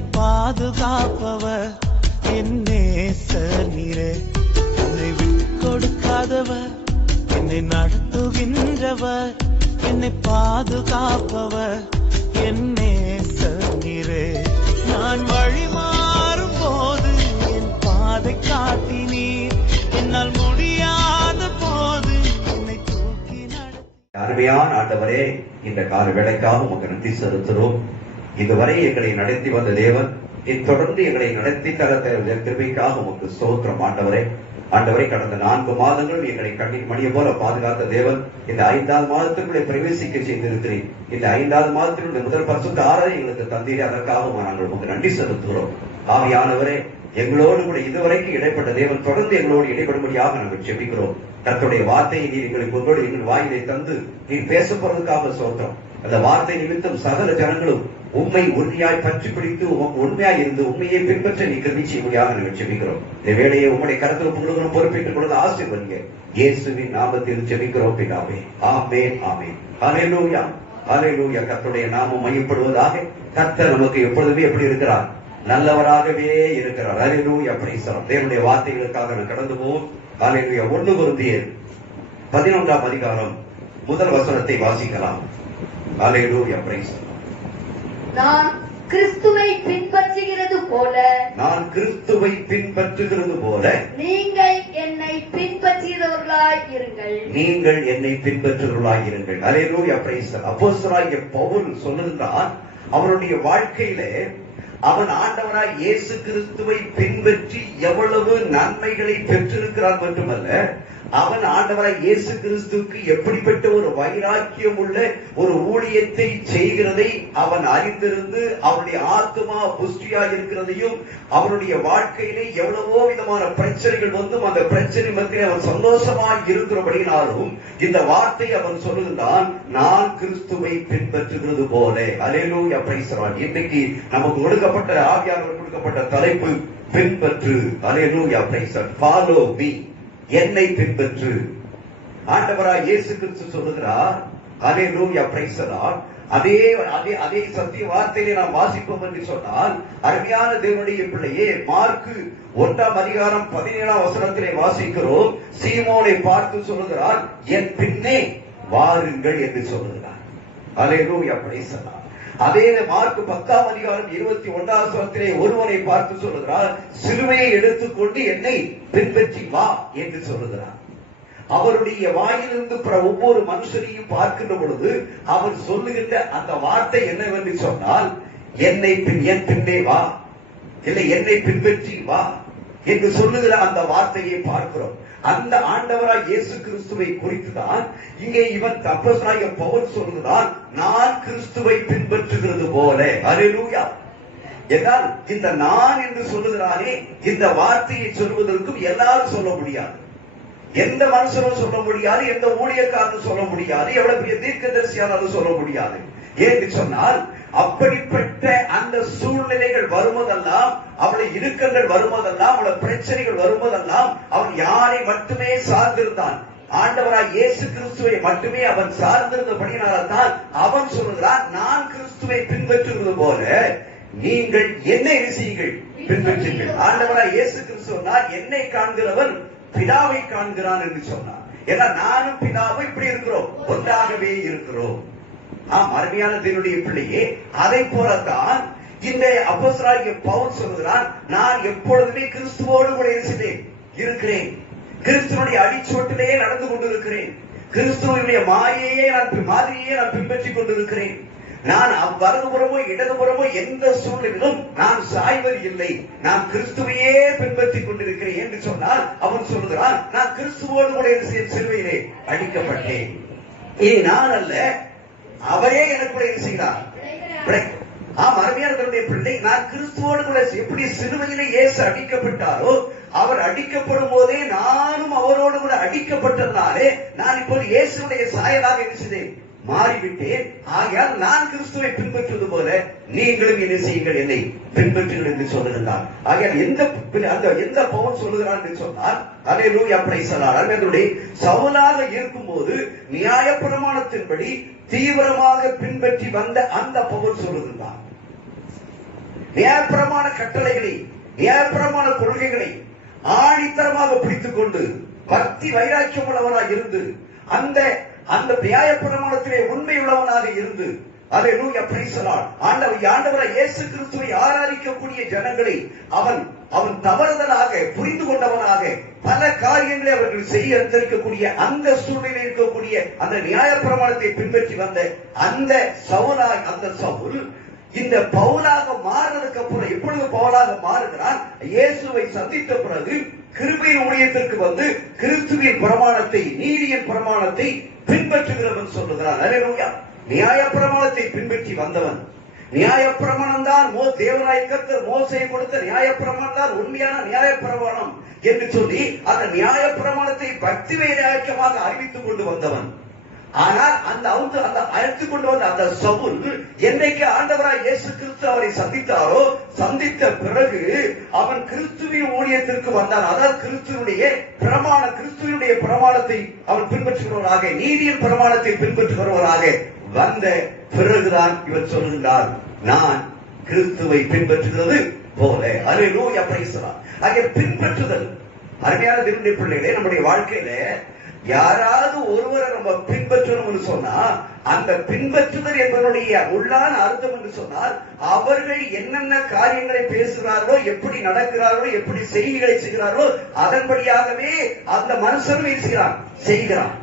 என்னை பாதுகாப்பவர் என் நேசர் நீரே. என்னை விட்டு கொடுக்காதவர், என்னை நடத்துகின்றவர், என்னை பாதுகாப்பவர் என் நேசர் நீரே. நான் வழி மாறும் போது என் பாதை காட்டினீர், என்னால் முடியாத போது என்னை தூக்கி நடத்தி. அருமையான ஆண்டவரே, இந்த கால வேளைக்காக உமக்கு நன்றி செலுத்துகிறோம். இதுவரை எங்களை நடத்தி வந்த தேவன் தொடர்ந்து எங்களை நடத்தி தர கிருபைக்காக உமக்கு ஸ்தோத்திரம் ஆண்டவரே. ஆண்டவரை கடந்த 4 மாதங்கள் எங்களை கண்ணின் மணியை போல பாதுகாத்த தேவன் இந்த 5வது மாதத்திற்குள்ளே பிரவேசிக்க செய்திருக்கிறேன். இந்த 5வது மாதத்தினுடைய முதல் பரிசுத்த ஆராதனை எங்களுக்கு தந்தீரே, அதற்காக நாங்கள் உங்களுக்கு நன்றி செலுத்துகிறோம். ஆவியானவரே, எங்களோடு கூட இதுவரைக்கும் இடைப்பட்ட தேவன் தொடர்ந்து எங்களோடு இடைப்படும்படியாக நாங்கள் ஜெபிக்கிறோம். கர்த்தருடைய வார்த்தையை நீர் எங்களுக்கு உங்களோடு எங்கள் வாயிலை தந்து நீர் பேச போறதுக்காக சோத்திரம். அந்த வார்த்தை நிமித்தம் சகல ஜனங்களும் உண்மை உறுதியாய் பற்றி பிடித்து உண்மையாய் இருந்து உண்மையை பின்பற்ற நீ கிருபை செய்யும்படியாக நாங்கள் ஜெபிக்கிறோம். இந்த வேளையை உங்களுடைய கருத்தில் உங்களுக்கு பொறுப்பேற்றுக் கொள்வது ஆசீர்வதிங்க. இயேசுவின் நாமத்தில் ஜெபிக்கிறோம் பிதாவே. ஆமென், ஆமென். ஹல்லேலூயா, ஹல்லேலூயா. கர்த்தருடைய நாமம் மையப்படுவதாக. கர்த்தர் நமக்கு எப்பொழுதுமே எப்படி இருக்கிறார்? நல்லவராகவே இருக்கிறார். ஹல்லேலூயா, பிரைஸ் தி லார்ட். தேவனுடைய வார்த்தைகளுக்காக நான் கடந்து போவோம். ஹல்லேலூயா. 1 கொரிந்தியர் 11ஆம் அதிகாரம் முதல் வசனத்தை வாசிக்கலாம். ஹல்லேலூயா, பிரைஸ் தி லார்ட். நான் கிறிஸ்துவை பின்பற்றுகிறது போல நீங்கள் என்னை பின்பற்றுகிறவர்களாய் இருங்கள். ஹல்லேலூயா, பிரைஸ் தி லார்ட். அப்போஸ்தலனாகிய பவுல் சொல்லுகிறான், அவனுடைய வாழ்க்கையிலே அவன் ஆண்டவராய் இயேசு கிறிஸ்துவை பின்பற்றி எவ்வளவு நன்மைகளை பெற்றிருக்கிறான் மட்டுமல்ல, அவன் ஆண்டவராய் இயேசு கிறிஸ்துவுக்கு எப்படிப்பட்ட ஒரு வைராக்கியம் உள்ள ஒரு ஊழியத்தை செய்கிறதை அவன் அறிந்திருந்து அவனுடைய ஆத்மா புஷ்டியாக இருக்கிறதையும், அவனுடைய வாழ்க்கையிலே எவ்வளவோ விதமான பிரச்சனைகள் வந்தும் அந்த பிரச்சனை மத்தியில் அவன் சந்தோஷமாக இருக்கிறபடினாலும் இந்த வார்த்தை அவன் சொல்லுகிறான், நான் கிறிஸ்துவை பின்பற்றுகிறது போல. Hallelujah, praise the Lord. இன்னைக்கு நமக்கு கொடுக்கப்பட்ட ஆவியானவர் கொடுக்கப்பட்ட தலைப்பு பின்பற்று. Hallelujah, praise the Lord. Follow me, என்னை பின்பற்று. ஆண்டவராய் இயேசு கிறிஸ்து சொல்லுகிறார். Hallelujah, praise the Lord. அதே சத்திய வார்த்தையிலே நாம் வாசிப்போம் என்று சொன்னால், அருமையான தேவனுடைய பிள்ளையே, மார்க்கு 1ஆம் அதிகாரம் 17ஆம் வசனத்திலே வாசிக்கிறோம். சீமோனை பார்த்து சொல்லுகிறார், என் பின்னே வாருங்கள் என்று சொல்லுகிறார். Hallelujah, praise the Lord. அதே மார்க் 10ஆம் அதிகாரம் 21ஆம் வசனத்திலே ஒருவனை பார்த்து சொல்லுகிறார், சிலுவையை எடுத்துக்கொண்டு என்னை பின்பற்றி வா என்று சொல்லுகிறார். அவருடைய வாயிலிருந்து ஒவ்வொரு மனுஷனையும் பார்க்கின்ற பொழுது அவர் சொல்லுகின்ற அந்த வார்த்தை என்னவென்று சொன்னால், என் பின்னே வா, இல்லை என்னை பின்பற்றி வா என்று சொல்லுகிற அந்த வார்த்தையை பார்க்கிறோம். அந்த ஆண்டவராய் இயேசு கிறிஸ்துவை குறித்துதான் இங்கே இவன் அப்போஸ்தலனாகிய பவுல் சொல்கிறான், நான் கிறிஸ்துவை பின்பற்றுகிறது போல. ஹல்லேலூயா. என்றால் இந்த நான் என்று சொல்லுகிறானே, இந்த வார்த்தையை சொல்வதற்கும் எல்லாரும் சொல்ல முடியாது. எந்த மனுஷனும் சொல்ல முடியாது, எந்த ஊழியக்காரனும் சொல்ல முடியாது, எவ்வளவு பெரிய தீர்க்கதரிசியானாலும் சொல்ல முடியாது. ஏன்னு சொன்னால், அப்படிப்பட்ட அந்த சூழ்நிலைகள் வரும்போதெல்லாம், அவளை இறுக்கங்கள் வரும்போதெல்லாம், அவளை பிரச்சனைகள் வரும்போதெல்லாம் அவன் யாரை மட்டுமே சார்ந்திருந்தான்? ஆண்டவராய் இயேசு கிறிஸ்துவை மட்டுமே அவன் சார்ந்திருந்தபடியால்தான் அவன் சொல்கிறான், நான் கிறிஸ்துவை பின்பற்றுவது போல நீங்கள் என்னை ருசியுங்கள், பின்பற்றுங்கள். ஆண்டவராய் இயேசு கிறிஸ்து என்னை காண்கிறவன் பிதாவை காண்கிறான் என்று சொன்னார். ஏன்னா நானும் பிதாவும் இப்படி இருக்கிறோம், ஒன்றாகவே இருக்கிறோம். அருமையான தேவனுடைய பிள்ளையே, அதை போலத்தான் இந்த அப்போஸ்தலனாகிய பவுல் சொல்கிறான், நான் எப்பொழுதுமே கிறிஸ்துவோடு கூட இருக்கிறேன், கிறிஸ்துவனுடைய அடிச்சோட்டிலேயே நடந்து கொண்டிருக்கிறேன், கிறிஸ்துவனுடைய மாதிரியே நான் பின்பற்றிக் கொண்டிருக்கிறேன். நான் வலதுபுறமோ இடதுபுறமோ எந்த சூழ்நிலையிலும் நான் சாய்வது இல்லை, நான் கிறிஸ்துவையே பின்பற்றிக் கொண்டிருக்கிறேன் என்று சொன்னால் அவன் சொல்கிறான், நான் கிறிஸ்துவோடு கூட சிலுவையிலே அடிக்கப்பட்டேன். இனி நான் அல்ல, அவரே எனக்கு கூட என்ன செய்கிறார்? அருமையான பிள்ளை, நான் கிறிஸ்துவோடு கூட எப்படி சிலுவையிலே இயேசு அடிக்கப்பட்டாரோ, அவர் அடிக்கப்படும் போதே நானும் அவரோடு கூட அடிக்கப்பட்டதுனாலே நான் இப்போது இயேசுடைய சாயலாக என்ன செய்தேன்? மாறிவிட்டேன். ஆகையால் நான் கிறிஸ்துவை பின்பற்றுவது போல நீங்களும் என்ன செய்யுங்கள், என்னை பின்பற்றுங்கள் என்று சொல்லுகிறார். ஆகையால் எந்த பவுல் சொல்லுகிறான் என்று சொன்னால், ஹல்லேலூயா, பிரைஸ் தி லார்ட். சவுலாக இருக்கும்போது நியாயப்பிரமாணத்தின்படி தீவிரமாக பின்பற்றி வந்த அந்த பவுல் சொல்லுகிறார். நியாயப்பிரமாண கட்டளைகளை, நியாயப்பிரமாண கொள்கைகளை ஆணித்தரமாக பிடித்துக் கொண்டு பக்தி வைராக்கியம் உள்ளவனாக இருந்து அந்த அந்த நியாயப்பிரமாணத்திலே உண்மை உள்ளவனாக இருந்து அல்லேலூயா பிரைஸ் தி லார்ட் ஆண்டவராகிய இயேசு கிறிஸ்துவை ஆராதிக்கக்கூடிய ஜனங்களை அவன் தவறுதலாக புரிந்து கொண்டவனாக பல காரியங்களை அவர்கள் செய்ய இருக்கக்கூடிய அந்த சூழ்நிலையில் இருக்கக்கூடிய அந்த நியாயப்பிரமாணத்தை பின்பற்றி வந்த அந்த சவுல் இந்த பவுலாக மாறினதுக்கு அப்புறம் எப்பொழுது பவுலாக மாறுகிறான்? இயேசுவை சந்தித்த பிறகு கிருபையின் ஊழியத்திற்கு வந்து கிறிஸ்துவின் பிரமாணத்தை, நீதியின் பிரமாணத்தை பின்பற்றுகிறவன் சொல்லுகிறான். அல்லேலூயா. நியாயப்பிரமாணத்தை பின்பற்றி வந்தவன், நியாயப்பிரமாணம் தான் தேவனாய கர்த்தர் மோசேயை கொடுத்த நியாயப்பிரமாணம் தான் உண்மையான நியாயப்பிரமாணம் என்று சொல்லி அந்த நியாயப்பிரமாணத்தை பக்தி வைராக்கியமாக அறிவித்துக் கொண்டு வந்தவன். ஆனால் அந்த அழைத்துக் கொண்டு வந்த அந்த சவுல் என்னைக்கு ஆண்டவராய் இயேசு கிறிஸ்து அவரை சந்தித்தாரோ, சந்தித்த பிறகு அவன் கிறிஸ்துவின் ஊழியத்திற்கு வந்தான். அதாவது கிறிஸ்துவினுடைய பிரமாணத்தை அவன் பின்பற்றுகிறவராக, நீதியின் பிரமாணத்தை பின்பற்றுகிறவராக வந்த பிறகுதான் இவர் சொல்லுகிறார், நான் கிறிஸ்துவை பின்பற்றுகிறது போல. அல்லேலூயா பிரைஸ் தி லார்ட். ஆகிய பின்பற்றுதல் அருமையான தேவனுடைய பிள்ளைகளே, நம்முடைய வாழ்க்கையில யாராவது ஒருவரை நம்ம பின்பற்றணும் சொன்னா அந்த பின்பற்றுதல் என்பதனுடைய உள்ளான அர்த்தம் என்று சொன்னால் அவர்கள் என்னென்ன காரியங்களை பேசுகிறார்களோ, எப்படி நடக்கிறார்களோ, எப்படி செய்திகளை செய்கிறார்களோ அதன்படியாகவே அந்த மனுஷனும் செய்கிறான்.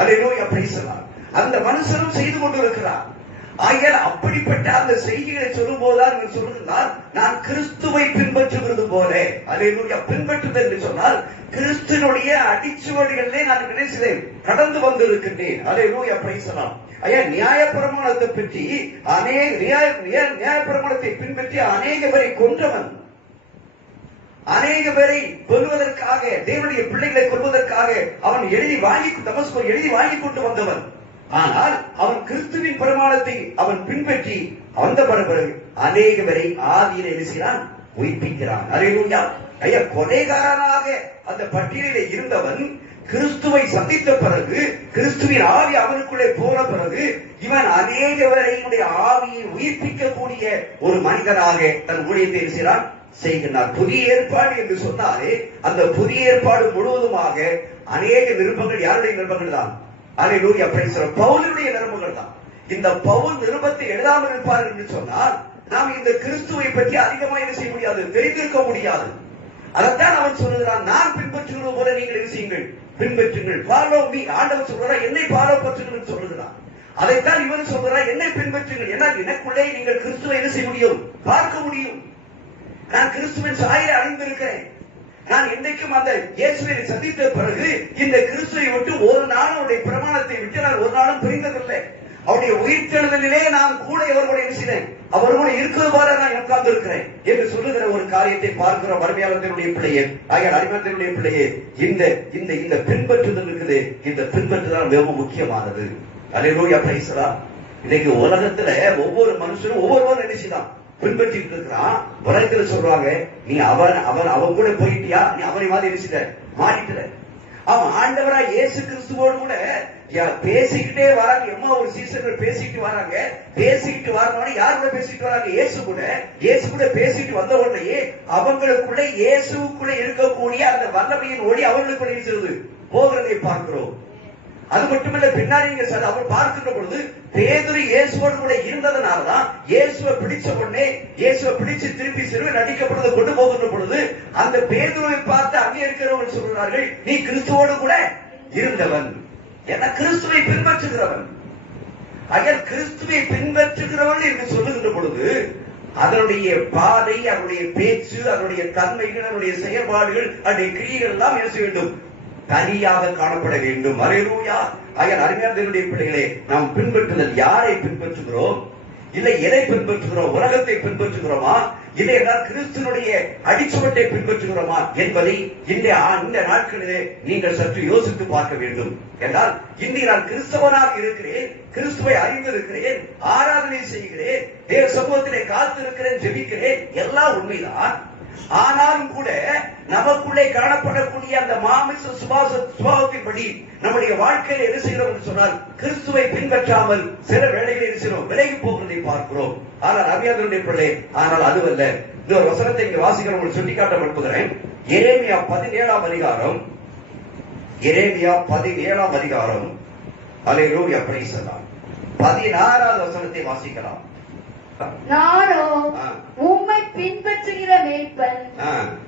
அல்லேலூயா பிரைஸ் தி லார்ட். அந்த மனுஷனும் செய்து கொண்டிருக்கிறார். ஆகையால் அப்படிப்பட்ட அந்த செய்திகளை சொல்லும் போதுதான் சொல்லுகிறார், நான் கிறிஸ்துவை பின்பற்றுகிறது போல. அல்லேலூயா. பின்பற்றுதல் என்று சொன்னால் கிறிஸ்துவினுடைய அடிச்சுவடிகளிலே நான் நினைச்சேன், கடந்து வந்திருக்கின்றேன். அல்லேலூயா பிரைஸ் தி லார்ட். ஐயா, நியாயப்பிரமாணத்தை பற்றி நியாயப்பிரமாணத்தை பின்பற்றி அநேக பேரை கொன்றவன், அநேக பேரை கொல்வதற்காக, தேவனுடைய பிள்ளைகளை கொல்வதற்காக அவன் எழுதி வாங்கி கொண்டு வந்தவன். ஆனால் அவன் கிறிஸ்துவின் பிரமாணத்தை அவன் பின்பற்றி வந்த பிறகு அநேக பேரை ஆதியில எழுதினான், உயிர்ப்பிக்கிறான். அல்லேலூயா. ஐயா, கொலைகாரனாக அந்த பட்டியலில் இருந்தவன் கிறிஸ்துவை சந்தித்த பிறகு, கிறிஸ்துவின் ஆவி அவனுக்குள்ளே போன பிறகு இவன் அநேக பேரையுடைய ஆவியை உயிர்ப்பிக்கக்கூடிய ஒரு மனிதனாக தன் ஊழியத்தை செய்கிறார். புதிய ஏற்பாடு என்று சொன்னாலே அந்த புதிய ஏற்பாடு முழுவதுமாக அநேக நிருபங்கள் யாருடைய நிருபங்கள் தான்? அல்லேலூயா பிரைஸ் தி லார்ட். பவுலுடைய நிருபங்கள் தான். இந்த பவுல் நிருபத்தை எழுதாமல் இருப்பார் என்று சொன்னால் நாம் இந்த கிறிஸ்துவை பற்றி அதிகமாக என்ன செய்ய முடியாது, தெரிந்திருக்க முடியாது. அதைத்தான் அவன் சொல்லுகிறான், நான் பின்பற்றுகிறது போல நீங்கள் என்ன செய்யுங்கள், பின்பற்றுங்கள். Follow me. ஆண்டவர் சொல்றார், என்னை ஃபாலோ பண்ணுங்கள் சொல்லுகிறான். அதைத்தான் இவன் சொல்றான், என்னை பின்பற்றுங்கள். ஏன்னா எனக்குள்ளே நீங்கள் கிறிஸ்துவை என்ன செய்ய முடியும், பார்க்க முடியும். நான் கிறிஸ்துவின் சாயலை அணிந்திருக்கிறேன். நான் என்றைக்கும் அந்த இயேசுவை சந்தித்த பிறகு இந்த கிறிஸ்துவை விட்டு ஒரு நாளும் அவருடைய பிரமாணத்தை விட்டு நான் ஒரு நாளும் பிரிந்ததில்லை. அவருடைய உயிர்த்தெழுதலிலே நான் கூட அவர்களுடைய செய்தேன், அவர்களுடைய இருக்கிறது போல நான் உட்கார்ந்து இருக்கிறேன் என்று சொல்லுகிற ஒரு காரியத்தை பார்க்கிறோம். அருமையாளர்களுடைய பிள்ளையே, ஆகிய அருமையாளர்களுடைய பிள்ளையே, இந்த பின்பற்றுதல் இருக்குது. இந்த பின்பற்றுதல் மிகவும் முக்கியமானது. அல்லேலூயா பிரைஸ் தி லார்ட். இன்னைக்கு உலகத்துல ஒவ்வொரு மனுஷனும் ஒவ்வொருவரும் நினைச்சுதான் பின்பற்றிட்டு இருக்கிறான். உலகத்துல சொல்றாங்க, நீ அவன் கூட போயிட்டியா, நீ அவனை மாதிரி நினைச்சிட்ட, மாறிட்ட. அவன் ஆண்டவரா இயேசு கிறிஸ்துவோடு கூட பேசிக்கிட்டே வராங்க. எம்மா ஒரு சீசர்கள் பேசிட்டு வராங்க. பேசிட்டு வரணும்னா யாரு கூட பேசிட்டு வராங்க? இயேசு கூட பேசிட்டு வந்த உடனே அவங்களுக்குள்ள இயேசுக்குள்ள இருக்கக்கூடிய அந்த வல்லமையின் ஒளி அவங்களுக்குள்ள இருக்கிறது போகிறதை பார்க்கிறோம். அது மட்டுமல்ல, பின்னாடி நீங்க அவர் பார்க்கின்ற பொழுது பேதுரு இயேசுவோடு கூட இருந்ததுனாலதான் இயேசுவை பிடிச்ச உடனே, இயேசுவை பிடிச்சு திருப்பி சிறுவை நடிக்கப்படுவதை கொண்டு போகின்ற பொழுது அந்த பேதுருவை பார்த்து அங்கே இருக்கிறவர்கள் சொல்கிறார்கள், நீ கிறிஸ்துவோடு கூட இருந்தவன். என கிறிஸ்துவை பின்பற்றுகிறவன். அயல் கிறிஸ்துவை பின்பற்றுகிறவன் என்று சொல்லுகின்ற பொழுது அதனுடைய பாதை, அதனுடைய பேச்சு, அதனுடைய தன்மைகள், அதனுடைய செயல்பாடுகள், அதனுடைய கிரியைகள் எல்லாம் என்ன செய்ய வேண்டும், தனியாக காணப்பட வேண்டும். அல்லேலூயா. ஆகிய அருமையான தேவனுடைய பிள்ளைகளே, நாம் பின்பற்றுதல் யாரை பின்பற்றுகிறோம், இல்லை எதை பின்பற்றுகிறோம்? உலகத்தை பின்பற்றுகிறோமா, இல்லை என்றால் கிறிஸ்துவனுடைய அடிச்சுவட்டை பின்பற்றுகிறோமா என்பதை இந்த நாட்களிலே நீங்கள் சற்று யோசித்து பார்க்க வேண்டும். என்றால் இன்று நான் கிறிஸ்தவனாக இருக்கிறேன், கிறிஸ்துவை அறிந்திருக்கிறேன், ஆராதனை செய்கிறேன், தேவ சமூகத்திலே காத்திருக்கிறேன், ஜெபிக்கிறேன், எல்லாம் உண்மைதான். ஆனாலும் கூட நமக்குள்ளே காணப்படக்கூடிய அந்த மாமிச சுபாவத்தின்படி நம்முடைய வாழ்க்கையில் என்ன செய்கிறோம் என்று சொன்னால், கிறிஸ்துவை பின்பற்றாமல் சில வேளைகளில் விலகி போகிறதை பார்க்கிறோம். ஆனால் அபியாதருடைய பிள்ளை, ஆனால் அதுவல்ல. இன்னொரு வசனத்தை இங்க வாசிக்கிற உங்களுக்கு சுட்டிக்காட்ட விரும்புகிறேன். எரேமியா 17ஆம் அதிகாரம், எரேமியா 17ஆம் அதிகாரம், அல்லேலூயா, பிரைஸ் தி லார்ட். 16வது வசனத்தை வாசிக்கலாம். நானோ உம்மை பின்பற்றுகிற மேய்ப்பன்,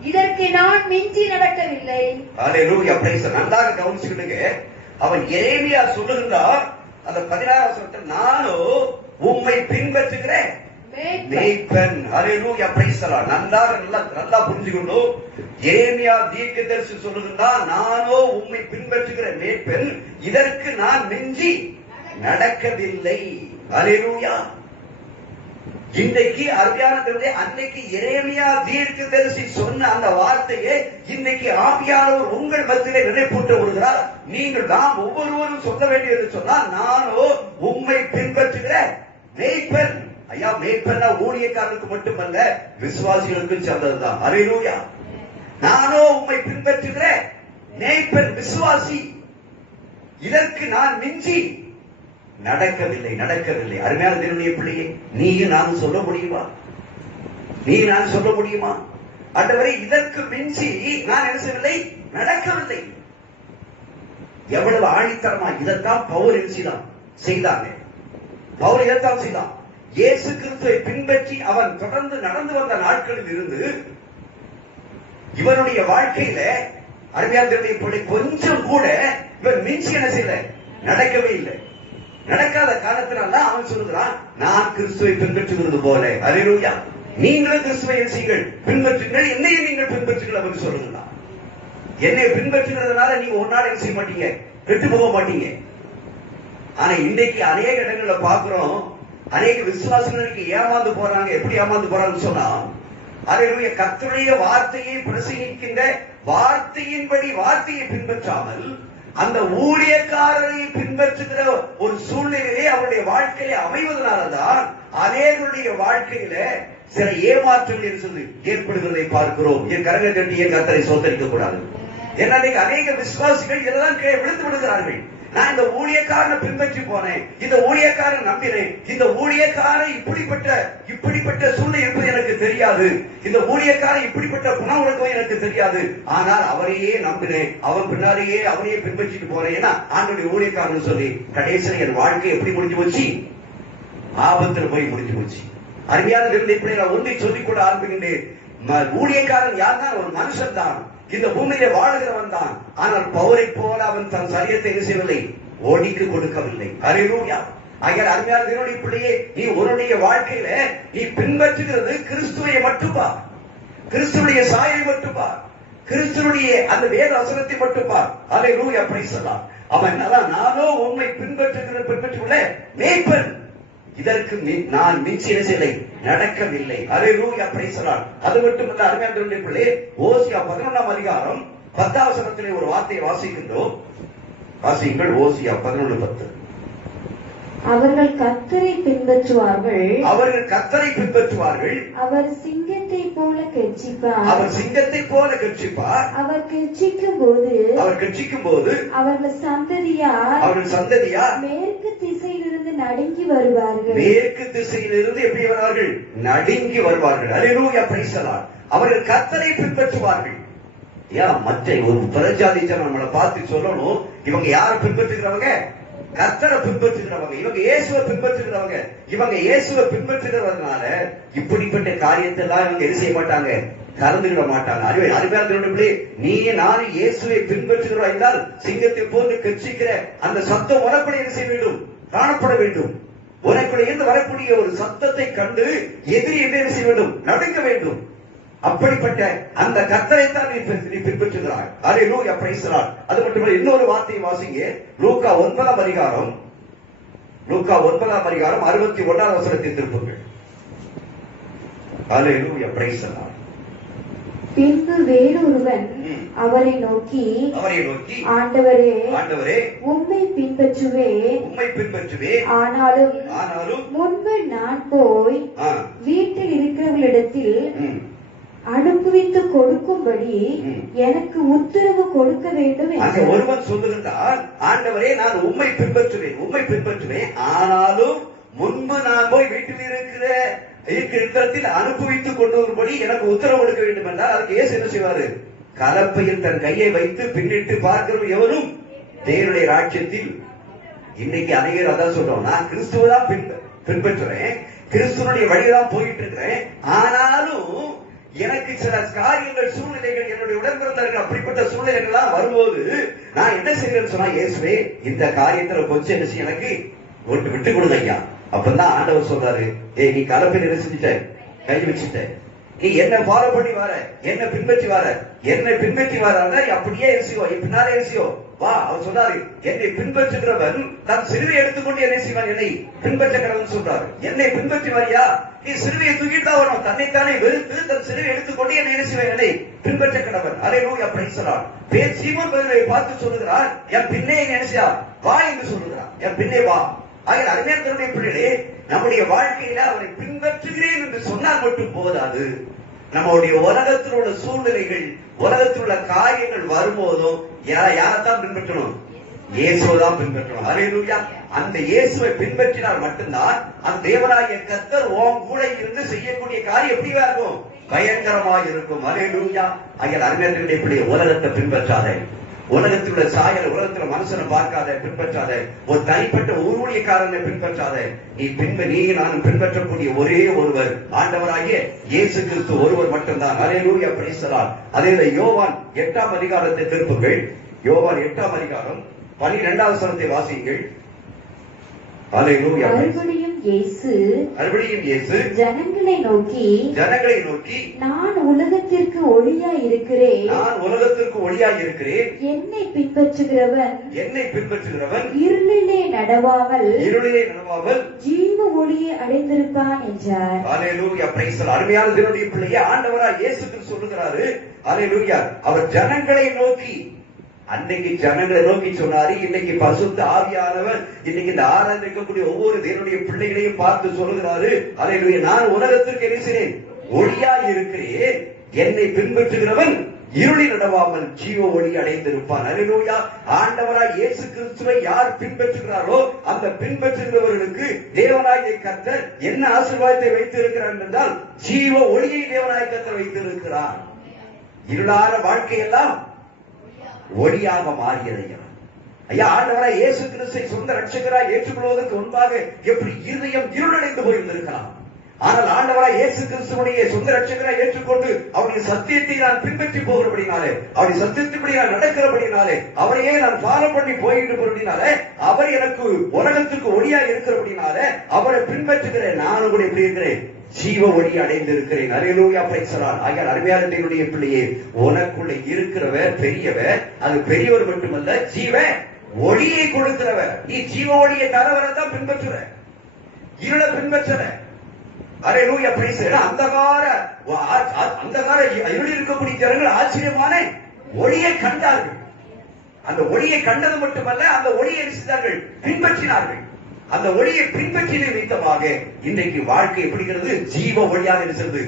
இதற்கு நான் மிஞ்சி நடக்கவில்லை. அல்லேலூயா, பிரைஸ். நன்றாக கவனிச்சுக்கிடுங்க. அவன் எரேமியா சொல்லுகிறார் அந்த 16வது வசனத்தில், நானோ உம்மை பின்பற்றுகிற மேய்ப்பன். அல்லேலூயா, பிரைஸ் தி லார்ட். நல்லா புரிஞ்சுக்கணும். எரேமியா தீர்க்கதரிசி சொல்லுகிறார், நானோ உம்மை பின்பற்றுகிற மேய்ப்பன், இதற்கு நான் மிஞ்சி நடக்கவில்லை. அல்லேலூயா. இன்றைக்கு அருமையான தேவனே, அன்னைக்கு எரேமியா தீர்க்கதரிசி சொன்ன அந்த வார்த்தையை இன்னைக்கு ஆவியானவர் உங்கள் மத்தியிலே நினைப்பூட்ட வருகிறார். நீங்கள் நாம் ஒவ்வொருவரும் சொல்ல வேண்டியது சொன்னால், நானோ உம்மை பின்பற்றுகிற மேய்ப்பன். ஐயா, மேய்ப்பன்னா ஊழியக்காரனுக்கு மட்டுமல்ல, விசுவாசிகளுக்கும் சேர்ந்ததுதான். அல்லேலூயா. நானோ உம்மை பின்பற்றுகிற மேய்ப்பன், விசுவாசி, இதற்கு நான் மிஞ்சி நடக்கவில்லை. அருமையான தேவனுடைய பிள்ளையே, நீயும் நான் சொல்ல முடியுமா? சொல்ல முடியுமா? ஆண்டவரே, இதற்கு மிஞ்சி நான் என்ன செய்யவில்லை, நடக்கவில்லை. எவ்வளவு ஆணித்தரமா! இதைத்தான் பவுல் செய்தாங்க. பவுல் இதைத்தான் செய்தான். இயேசு கிறிஸ்துவை பின்பற்றி அவன் தொடர்ந்து நடந்து வந்த நாட்களில் இருந்து இவனுடைய வாழ்க்கையில அருமையான தேவனுடைய பிள்ளை கொஞ்சம் கூட இவன் மிஞ்சி என்ன செய்யல, நடக்கவே இல்லை. நடக்காத காரணத்தினால அவன் சொல்லுகிறான், நான் கிறிஸ்துவை பின்பற்றுகிறது போல. அல்லேலூயா. நீங்களும் கிறிஸ்துவை பின்பற்றுங்கள், என்னையும் நீங்கள் பின்பற்றுங்கள் அப்படின்னு சொல்லுகிறான். என்னை பின்பற்றுகிறதுனால நீங்க ஒரு நாள் என்ன செய்ய மாட்டீங்க, கெட்டு போக மாட்டீங்க. ஆனா இன்றைக்கு அநேக இடங்கள்ல பாக்குறோம், அநேக விசுவாசங்களுக்கு ஏமாந்து போறாங்க. எப்படி ஏமாந்து போறாங்கன்னு சொன்னா, அல்லேலூயா, கர்த்தருடைய வார்த்தையை பிரசங்கிக்கின்ற வார்த்தையின்படி வார்த்தையை பின்பற்றாமல் அந்த ஊழியக்காரரை பின்பற்றுகிற ஒரு சூழ்நிலையை அவருடைய வாழ்க்கையில அமைவதனால்தான் அநேகருடைய வாழ்க்கையில சில ஏமாற்றங்கள் ஏற்படுகிறதை பார்க்கிறோம். என் கரங்களை கட்டி என் கர்த்தரை சோதரிக்க கூடாது. ஏன்னா அநேக விசுவாசிகள் இதெல்லாம் விழுந்து விடுகிறார்கள். நான் இந்த ஊழியக்காரனை பின்பற்றி போனேன், இந்த ஊழியக்காரன் நம்பினேன், இந்த ஊழியக்காரன் இப்படிப்பட்ட சூழ்நிலை இருப்பது எனக்கு தெரியாது, இந்த ஊழியக்காரன் இப்படிப்பட்ட குணம் உணர்வு எனக்கு தெரியாது, ஆனால் அவரையே நம்பினேன், அவன் பின்னாலேயே அவரையே பின்பற்றிட்டு போறேன். ஏன்னா ஆண்டவருடைய ஊழியக்காரன் சொல்லி கடைசியில் என் வாழ்க்கை எப்படி முடிஞ்சு போச்சு, ஆபத்தில் போய் முடிஞ்சு போச்சு. அருமையான இப்படி நான் ஒன்றை சொல்லிக் கூட ஆரம்பிக்கின்றேன். ஊழியக்காரன் யார்? ஒரு மனுஷன் தான், இந்த பூமியிலே வாழுகிறவன் தான். ஆனால் பவுலை போல அவன் தன் சரீரத்தை என்ன செய்யவில்லை, ஒடிக்கு கொடுக்கவில்லை. அல்லேலூயா. ஆகிய அருமையான தேவனுடைய பிள்ளையே, நீ உன்னுடைய வாழ்க்கையில நீ பின்பற்றுகிறது கிறிஸ்துவை மட்டும்பார், கிறிஸ்துடைய சாயை மட்டும்பார், கிறிஸ்துடைய அந்த வேத வசனத்தை மட்டும்பார். அல்லேலூயா, பிரைஸ் தி லார்ட். அவன் நானோ உண்மை பின்பற்றுகிற மேய்ப்பன், இதற்கு நான் மிஞ்சி என்ன செய்யலை, நடக்கவில்லை. அல்லேலூயா, பிரைஸ் தி லார்ட். அது மட்டுமல்ல அருமையான தேவனுடைய பிள்ளையே, ஓசியா 11ஆம் அதிகாரம் 10வது வசனத்திலே ஒரு வார்த்தையை வாசிக்கின்றோம். வாசியுங்கள். ஓசியா 11:10. அவர்கள் கர்த்தரை பின்பற்றுவார்கள், அவர் சிங்கத்தை போல கெர்ச்சிப்பார், அவர் கெர்ச்சிக்கும் போது அவர்கள் சந்ததியார் மேற்கு திசையிலிருந்து நடுங்கி வருவார்கள். எப்படி வருவார்கள்? நடுங்கி வருவார்கள். அல்லேலூயா, பிரைஸ் தி லார்ட். அவர்கள் கர்த்தரை பின்பற்றுவார்கள். மற்ற ஒரு பிரஜாதி நம்மளை பார்த்து சொல்லணும், இவங்க யாரை பின்பற்றுகிறவங்க? கர்த்தரை பின்பற்றுகிறவங்க. இவங்க இயேசுவை பின்பற்றுகிறவங்க. இவங்க இயேசுவை பின்பற்றுகிறதுனால இப்படிப்பட்ட காரியத்தை எல்லாம் இவங்க என்ன செய்ய மாட்டாங்க, கலந்துவிட மாட்டாங்க. அருமையான நீ நானும் இயேசுவை பின்பற்றுகிறோம் என்றால் சிங்கத்தை போன்று கட்சிக்கிற அந்த சத்தம் உனக்குள்ள என்ன செய்ய வேண்டும், காணப்பட வேண்டும். உனக்குள்ள இருந்து வரக்கூடிய ஒரு சத்தத்தை கண்டு எதிரி என்ன செய்ய வேண்டும், நடுங்க வேண்டும். அப்படிப்பட்ட அந்த கர்த்தரை தான் நீ பின்பற்றுகிறாய். அல்லேலூயா, பிரைஸ் தி லார்ட். அது மட்டுமல்ல, இன்னொரு வார்த்தையை வாசிங்க. லூக்கா 9ஆம் அதிகாரம் 61வது வசனத்தை திருப்புங்கள். அல்லேலூயா, பிரைஸ் தி லார்ட். பின்பு வேறொருவன் அவரை நோக்கி ஆண்டவரே, உம்மை பின்பற்றுவேன், ஆனாலும் முன்பு நான் போய் வீட்டில் இருக்கிறவர்களிடத்தில் அனுப்புவித்து கொடுக்கும்படி எனக்கு உத்தரவு கொடுக்க வேண்டும் என்று ஒருவன் சொல்லுகின்றான். ஆண்டவரே, நான் உம்மை பின்பற்றுவேன், ஆனாலும் முன்பு நான் போய் வீட்டில் இருக்கிற இடத்தில் அனுபவித்துக் கொண்டு வரும்படி எனக்கு உத்தரவு கொடுக்க வேண்டும் என்றால் அதுக்கு இயேசு என்ன செய்வாரு? கலப்பையில் தன் கையை வைத்து பின்னிட்டு பார்க்கிறவன் எவரும் தேவனுடைய ராஜ்யத்தில். இன்னைக்கு அநேகர் அதான் சொல்றோம், நான் கிறிஸ்துவதான் பின்பற்றுறேன், கிறிஸ்துவனுடைய வழிதான் போயிட்டு இருக்கிறேன், ஆனாலும் எனக்கு சில காரியங்கள் சூழ்நிலைகள் என்னுடைய உடன்பிறந்தார்கள் அப்படிப்பட்ட சூழ்நிலைகள்லாம் வரும்போது நான் என்ன செய்யறேன்னு சொன்னா, இயேசுவே இந்த காரியத்துல கொஞ்சம் என்ன செய்ய எனக்கு விட்டு கொடுங்க ஐயா. அப்பதான் ஆண்டவர் சொல்றாரு, நீ கலப்பையில் என்ன செஞ்சுட்ட, கை வச்சுட்ட, நீ என்ன ஃபாலோ பண்ணி வர, என்ன பின்பற்றி வர, என்னை பின்பற்றி வர, அப்படியே எரிசியோ பின்னாலே எரிசியோ வா. அவர் சொன்னாரு, என்னை பின்பற்றுகிறவன் தன் சிலுவை எடுத்துக்கொண்டு என்ன செய்வான், என்னை பின்பற்ற கடவுள் சொல்றாரு. என்னை பின்பற்றி வரியா, நீ சிலுவையை தூக்கிட்டு தான் வரணும். தன்னைத்தானே வெறுத்து தன் சிலுவை எடுத்துக்கொண்டு என்னை என்ன செய்வான், என்னை பின்பற்ற கடவுள். அல்லேலூயா, பிரைஸ் தி லார்ட். பேர் சீமோன் பேதுருவை பார்த்து சொல்லுகிறார், என் பின்னே என்ன செய்யா வா என்று சொல்லுகிறார், என் பின்னே வா. ஆகிய அருமையான பிள்ளைகளே, நம்முடைய வாழ்க்கையில அவரை பின்பற்றுகிறேன் என்று சொன்னால் மட்டும் போதாது. நம்முடைய உலகத்தில் உள்ள சூழ்நிலைகள், உலகத்தில் உள்ள காரியங்கள் வரும்போதும் யாரைத்தான் பின்பற்றணும்? இயேசுதான் பின்பற்றணும். அல்லேலூயா. அந்த இயேசுவை பின்பற்றினால் மட்டும்தான் அந்த தேவனாகிய கர்த்தர் உன் கூட இருந்து செய்யக்கூடிய காரியம் எப்படியா இருக்கும்? பயங்கரமாக இருக்கும். அல்லேலூயா. ஆகிய அருமையான பிள்ளைகளே, உலகத்தை பின்பற்றாத, உலகத்தில் உள்ள சாயல், உலகத்துல மனுஷனை பார்க்காத, பின்பற்றாத, ஒரு தனிப்பட்ட ஊழியக்காரனை பின்பற்றாத. நீ நானும் பின்பற்றக்கூடிய ஒரே ஒருவர் ஆண்டவராகிய இயேசு கிறிஸ்து ஒருவர் மட்டும்தான். அல்லேலூயா, பிரைஸ் தி லார்ட். அதே யோவான் 8ஆம் அதிகாரத்தை திருப்புங்கள். யோவான் 8ஆம் அதிகாரம் 12வது வசனத்தை வாசியுங்கள். அல்லேலூயா. மறுபடியும் இயேசு ஜனங்களை நோக்கி நான் உலகத்திற்கு ஒளியாய் இருக்கிறேன், என்னை பின்பற்றுகிறவன் இருளிலே நடவாமல் ஜீவ ஒளியை அடைந்திருப்பான் என்றார். அல்லேலூயா, பிரைஸ் தி லார்ட். அருமையான தேவனுடைய பிள்ளையே, ஆண்டவராகிய இயேசு கிறிஸ்து சொல்லுகிறாரு, அல்லேலூயா, அவர் ஜனங்களை நோக்கி, அன்னைக்கு ஜனங்களை நோக்கி சொன்னாரு, இன்னைக்கு பரிசுத்த ஆவியானவர் இன்னைக்கு இந்த ஆராய்ந்து இருக்கக்கூடிய ஒவ்வொரு தேவனுடைய பிள்ளைகளையும் பார்த்து சொல்லுகிறாரு, அல்லேலூயா, நான் உலகத்திற்கு என்ன செய்றேன், ஒளியாய் இருக்கிறேன், என்னை பின்பற்றுகிறவன் இருளில் நடவாமல் ஜீவ ஒளி அடைந்திருப்பான். அல்லேலூயா. ஆண்டவராய் இயேசு கிறிஸ்துவை யார் பின்பற்றுகிறாரோ அந்த பின்பற்றுகிறவர்களுக்கு தேவனாகிய கர்த்தர் என்ன ஆசீர்வாதத்தை வைத்திருக்கிறார் என்றால், ஜீவ ஒளியை தேவனாகிய கர்த்தர் வைத்திருக்கிறார். இருளான வாழ்க்கையெல்லாம் ஒளியாக மாறியது. ஐயா, ஆண்டவராய் இயேசு கிறிஸ்துவை சொந்த ரட்சகராய் ஏற்றுக்கொள்வதற்கு முன்பாக எப்படி இருதயம் இருளடைந்து போயிருந்திருக்கலாம். ஆனால் ஆண்டவராய் இயேசு கிறிஸ்துவுடைய சொந்த ரட்சகராய் ஏற்றுக்கொண்டு அவருடைய சத்தியத்தை நான் பின்பற்றி போகிறபடினாலே, அவருடைய சத்தியத்தின்படி நான் நடக்கிறபடினாலே, அவரையே நான் ஃபாலோ பண்ணி போயிட்டு போறபடினாலே, அவர் எனக்கு உலகத்திற்கு ஒளியாக இருக்கிறபடினாலே அவரை பின்பற்றுகிறேன். நானும் கூட எப்படி இருக்கிறேன், ஜீவ ஒளி அடைந்திருக்கிறேன். அல்லேலூயா, பிரைஸ் தி லார்ட். ஆகிய அருமையான தேவனுடைய பிள்ளையே, உனக்குள்ள இருக்கிறவர் பெரியவர். அது பெரியவர் மட்டுமல்ல, ஜீவ ஒளியை கொடுக்கிறவர். நீ ஜீவ ஒளியை தரவரதான் பின்பற்றுற, இருளை பின்பற்றுற. அல்லேலூயா, பிரைஸ் தி லார்ட். அந்தகார இருளில் இருக்கக்கூடிய ஜனங்கள் ஆச்சரியமான ஒளியை கண்டார்கள். அந்த ஒளியை கண்டது மட்டுமல்ல, அந்த ஒளியை செய்தார்கள், பின்பற்றினார்கள். அந்த ஒளியை பின்பற்றின நிமித்தமாக இன்றைக்கு வாழ்க்கை எப்படிங்கிறது, ஜீவ ஒளியாக இருக்கிறது,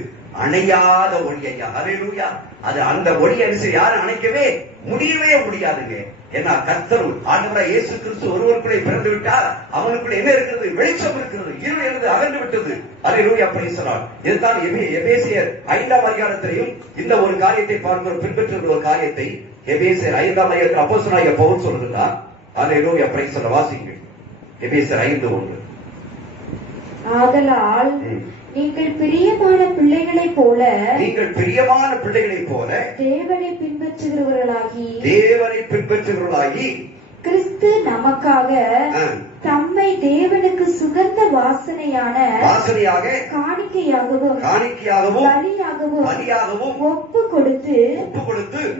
அணையாத ஒளி. ஐயா, அல்லேலூயா. அது அந்த ஒளி அனுசரி யாரும் அணைக்கவே முடியவே முடியாதுங்க. ஏன்னா கர்த்தர் ஆண்டவராய் இயேசு கிறிஸ்து ஒருவருக்குள்ளே பிறந்து விட்டால் அவனுக்குள்ள என்ன இருக்கிறது, வெளிச்சம் இருக்கிறது, இருள் என்பது அகன்று விட்டது. அல்லேலூயா, பிரைஸ் தி லார்ட். இதுதான் எபேசியர் 5ஆம் அதிகாரத்திலையும் இந்த ஒரு காரியத்தை பார்க்கிறோம், பின்பற்றுகிற ஒரு காரியத்தை எபேசியர் 5ஆம் அதிகாரத்தில் அப்போஸ்தலனாகிய பவுல் சொல்லுகிறார். அல்லேலூயா, பிரைஸ் தி லார்ட். வாசிங்க எபேசியர் 5:1. ஆதலால் நீங்கள் பிரியமான பிள்ளைகளைப் போல தேவனை பின்பற்றுகிறவர்களாகி கிறிஸ்து நமக்காக தம்மை தேவனுக்கு சுகந்த வாசனையாக காணிக்கையாகவும் பலியாகவும் ஒப்பு கொடுத்து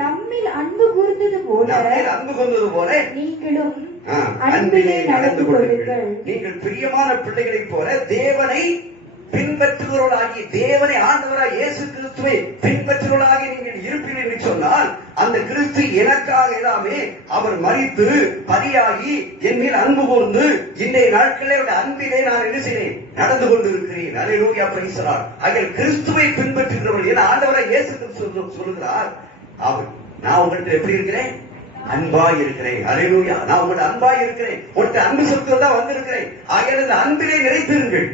நம்மில் அன்பு கூர்ந்தது போல நீங்களும் அன்பிலே நடந்து கொள்ளுங்கள். நீங்கள் பிரியமான பிள்ளைகளைப் போல தேவனை பின்பற்றுகிறவர்களாகி, தேவனை ஆண்டவராய் இயேசு கிறிஸ்துவை பின்பற்றுகிறவர்களாகி நீங்கள் இருப்பீர்கள் என்று சொன்னால், அந்த கிறிஸ்து எனக்காக எல்லாமே அவர் மரித்து பலியாகி என் மேல் அன்பு கூர்ந்து இன்றைய நாட்களில் அன்பிலே நான் என்ன செய்கிறேன், நடந்து கொண்டிருக்கிறேன். அல்லேலூயா, பிரைஸ் தி லார்ட். ஆகிய கிறிஸ்துவை பின்பற்றுகிறவர்கள், ஏன்னா ஆண்டவராய் இயேசு கிறிஸ்து சொல்லுகிறார், நான் உங்கள்கிட்ட எப்படி இருக்கிறேன், அன்பாய் இருக்கிறேன். அல்லேலூயா. நான் உங்கள்ட்ட அன்பாய் இருக்கிறேன், உங்கள்ட்ட அன்பு செலுத்த தான் வந்திருக்கிறேன். ஆகையால் இந்த அன்பிலே நிலைத்திருங்கள்.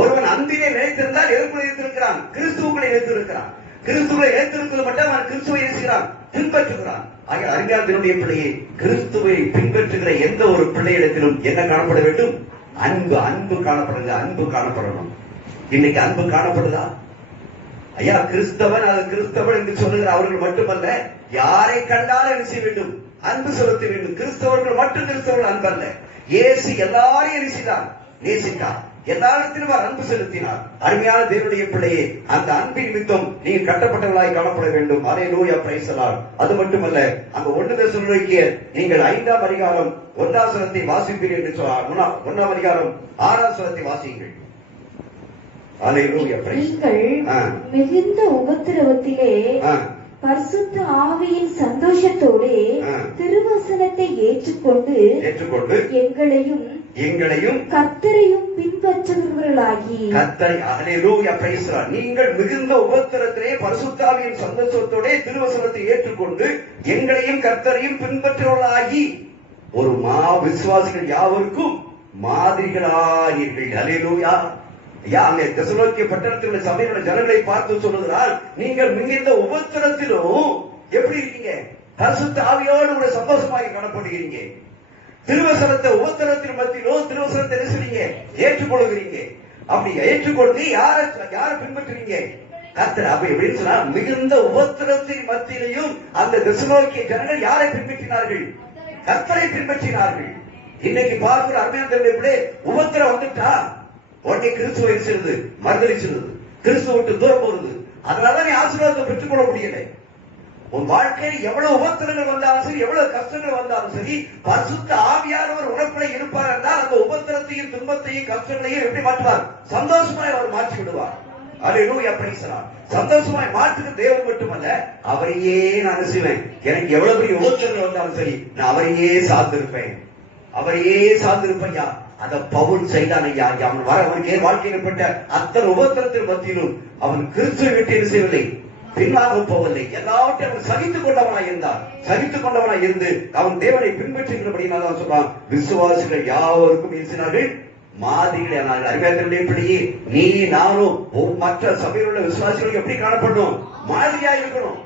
ஒருவன் அன்பிலே நிலைத்திருந்தால் எதற்குள்ள நிலைத்திருக்கிறான்? கிறிஸ்துவுக்குள்ளே நிலைத்திருக்கிறான். கிறிஸ்துவை நிலைத்திருப்பது மட்டும் அவன் கிறிஸ்துவை இருக்கிறான், பின்பற்றுகிறான். ஆகிய அறிஞானத்தினுடைய பிள்ளையை, கிறிஸ்துவை பின்பற்றுகிற எந்த ஒரு பிள்ளையிடத்திலும் என்ன காணப்பட வேண்டும்? அன்பு. அன்பு காணப்படுங்க, அன்பு காணப்படணும். இன்னைக்கு அன்பு காணப்படுதா? ஐயா, கிறிஸ்தவன் அது கிறிஸ்தவன் என்று சொல்லுகிற அவர்கள் மட்டுமல்ல, யாரை கண்டாலும் என்ன செய்ய வேண்டும்? அன்பு செலுத்த வேண்டும். கிறிஸ்தவர்கள் மட்டும் கிறிஸ்தவர்கள் அன்பல்ல. இயேசு எல்லாரையும் நேசித்தார், எல்லாரிடத்திலும் அவர் அன்பு செலுத்தினார். அருமையான தேவனுடைய பிள்ளையே, அந்த அன்பின் நிமித்தம் நீங்கள் கட்டப்பட்டவர்களாய் காணப்பட வேண்டும். அல்லேலூயா, பிரைஸ் தி லார்ட். அது மட்டுமல்ல, அங்க 1 தெசலோனிக்கேயர் நீங்கள் 5ஆம் அதிகாரம் 1ஆம் வசனத்தை வாசிப்பீர்கள் என்று சொன்னார். 1ஆம் அதிகாரம் 6ஆம் வசனத்தை வாசியுங்கள். அல்லேலூயா, பிரைஸ். நீங்கள் மிகுந்த உபத்திரவத்திலே பரிசுத்த ஆவியின் சந்தோஷத்தோடு திருவசனத்தை ஏற்றுக்கொண்டு எங்களையும் கர்த்தரையும் பின்பற்றுகிறவர்களாகி நீங்கள் மிகுந்த உபத்திரத்திலே பரிசுத்த ஆவியின் சந்தோஷத்தோட திருவசனத்தை ஏற்றுக்கொண்டு எங்களையும் கர்த்தரையும் பின்பற்றுவர்களாகி ஒரு விசுவாசிகள் யாவருக்கும் மாதிரிகளானீர்கள். அல்லேலூயா. அங்கே தெசலோனிக்கே பட்டணத்தில் சபையிலுள்ள ஜனங்களை பார்த்து சொல்லுகிறார், நீங்கள் மிகுந்த உபத்திரத்திலும் எப்படி இருக்கீங்க? பரிசுத்த ஆவியோடு கூட சந்தோஷமாக காணப்படுகிறீங்க. திருவசனத்தை உபத்திரத்தின் மத்தியிலும் திருவசனத்தை என்ன செய்றீங்க? ஏற்றுக்கொள்கிறீங்க. அப்படி ஏற்றுக்கொண்டு யார பின்பற்றுறீங்க? கர்த்தர். அப்ப எப்படின்னு சொன்னா, மிகுந்த உபத்திரத்தின் மத்தியிலையும் அந்த தெசலோனிக்கே ஜனங்கள் யாரை பின்பற்றினார்கள்? கர்த்தரை பின்பற்றினார்கள். இன்னைக்கு பார்க்கிற அருமையான உபத்திரம் வந்துட்டா உடனே கிறிஸ்துவை செல்லுது, மறுதளிச்சிருது, கிறிஸ்துவ விட்டு தூரம் போகுது. அதனாலதான் நீ ஆசீர்வாதத்தை பெற்றுக்கொள்ள முடியல. உன் வாழ்க்கையில் எவ்வளவு உபத்திரங்கள் வந்தாலும் சரி, எவ்வளவு கஷ்டங்கள் வந்தாலும் சரி, பரிசுத்த ஆவியானவர் உனக்குள்ளே இருப்பார் என்றால் அந்த உபத்திரத்தையும் துன்பத்தையும் கஷ்டங்களையும் எப்படி மாற்றுவார்? சந்தோஷமாய் அவர் மாற்றி விடுவார். அல்லேலூயா, பிரைஸ் தி லார்ட். சந்தோஷமாய் மாற்றுகிற தேவன் மட்டுமல்ல, அவரையே நான் செய்வேன். எனக்கு எவ்வளவு பெரிய உபத்திரங்கள் வந்தாலும் சரி, நான் அவரையே சார்ந்திருப்பேன், அவரையே சார்ந்திருப்பையா. அந்த பவுல் செய்தான் ஐயா. அவனுக்கு வாழ்க்கையில் ஏற்பட்ட அத்தனை உபத்திரத்தின் மத்தியிலும் அவன் கிறிஸ்துவை விட்டு என்ன செய்யவில்லை, பின்வாங்க போவதில்லை. எல்லாவற்றையும் அவன் சகித்துக் கொண்டவனாய் இருந்தான். சகித்துக் கொண்டவனாய் இருந்து அவன் தேவனை பின்பற்றுகிறபடினால சொல்றான், விசுவாசிகள் யாவருக்கும் பேசினார்கள், மாதிரிகளே ஆனார்கள். அறிவாளர்களே, நீ நானும் மற்ற சபையில் உள்ள விசுவாசிகளுக்கு எப்படி காணப்படணும்? மாதிரியா இருக்கணும்.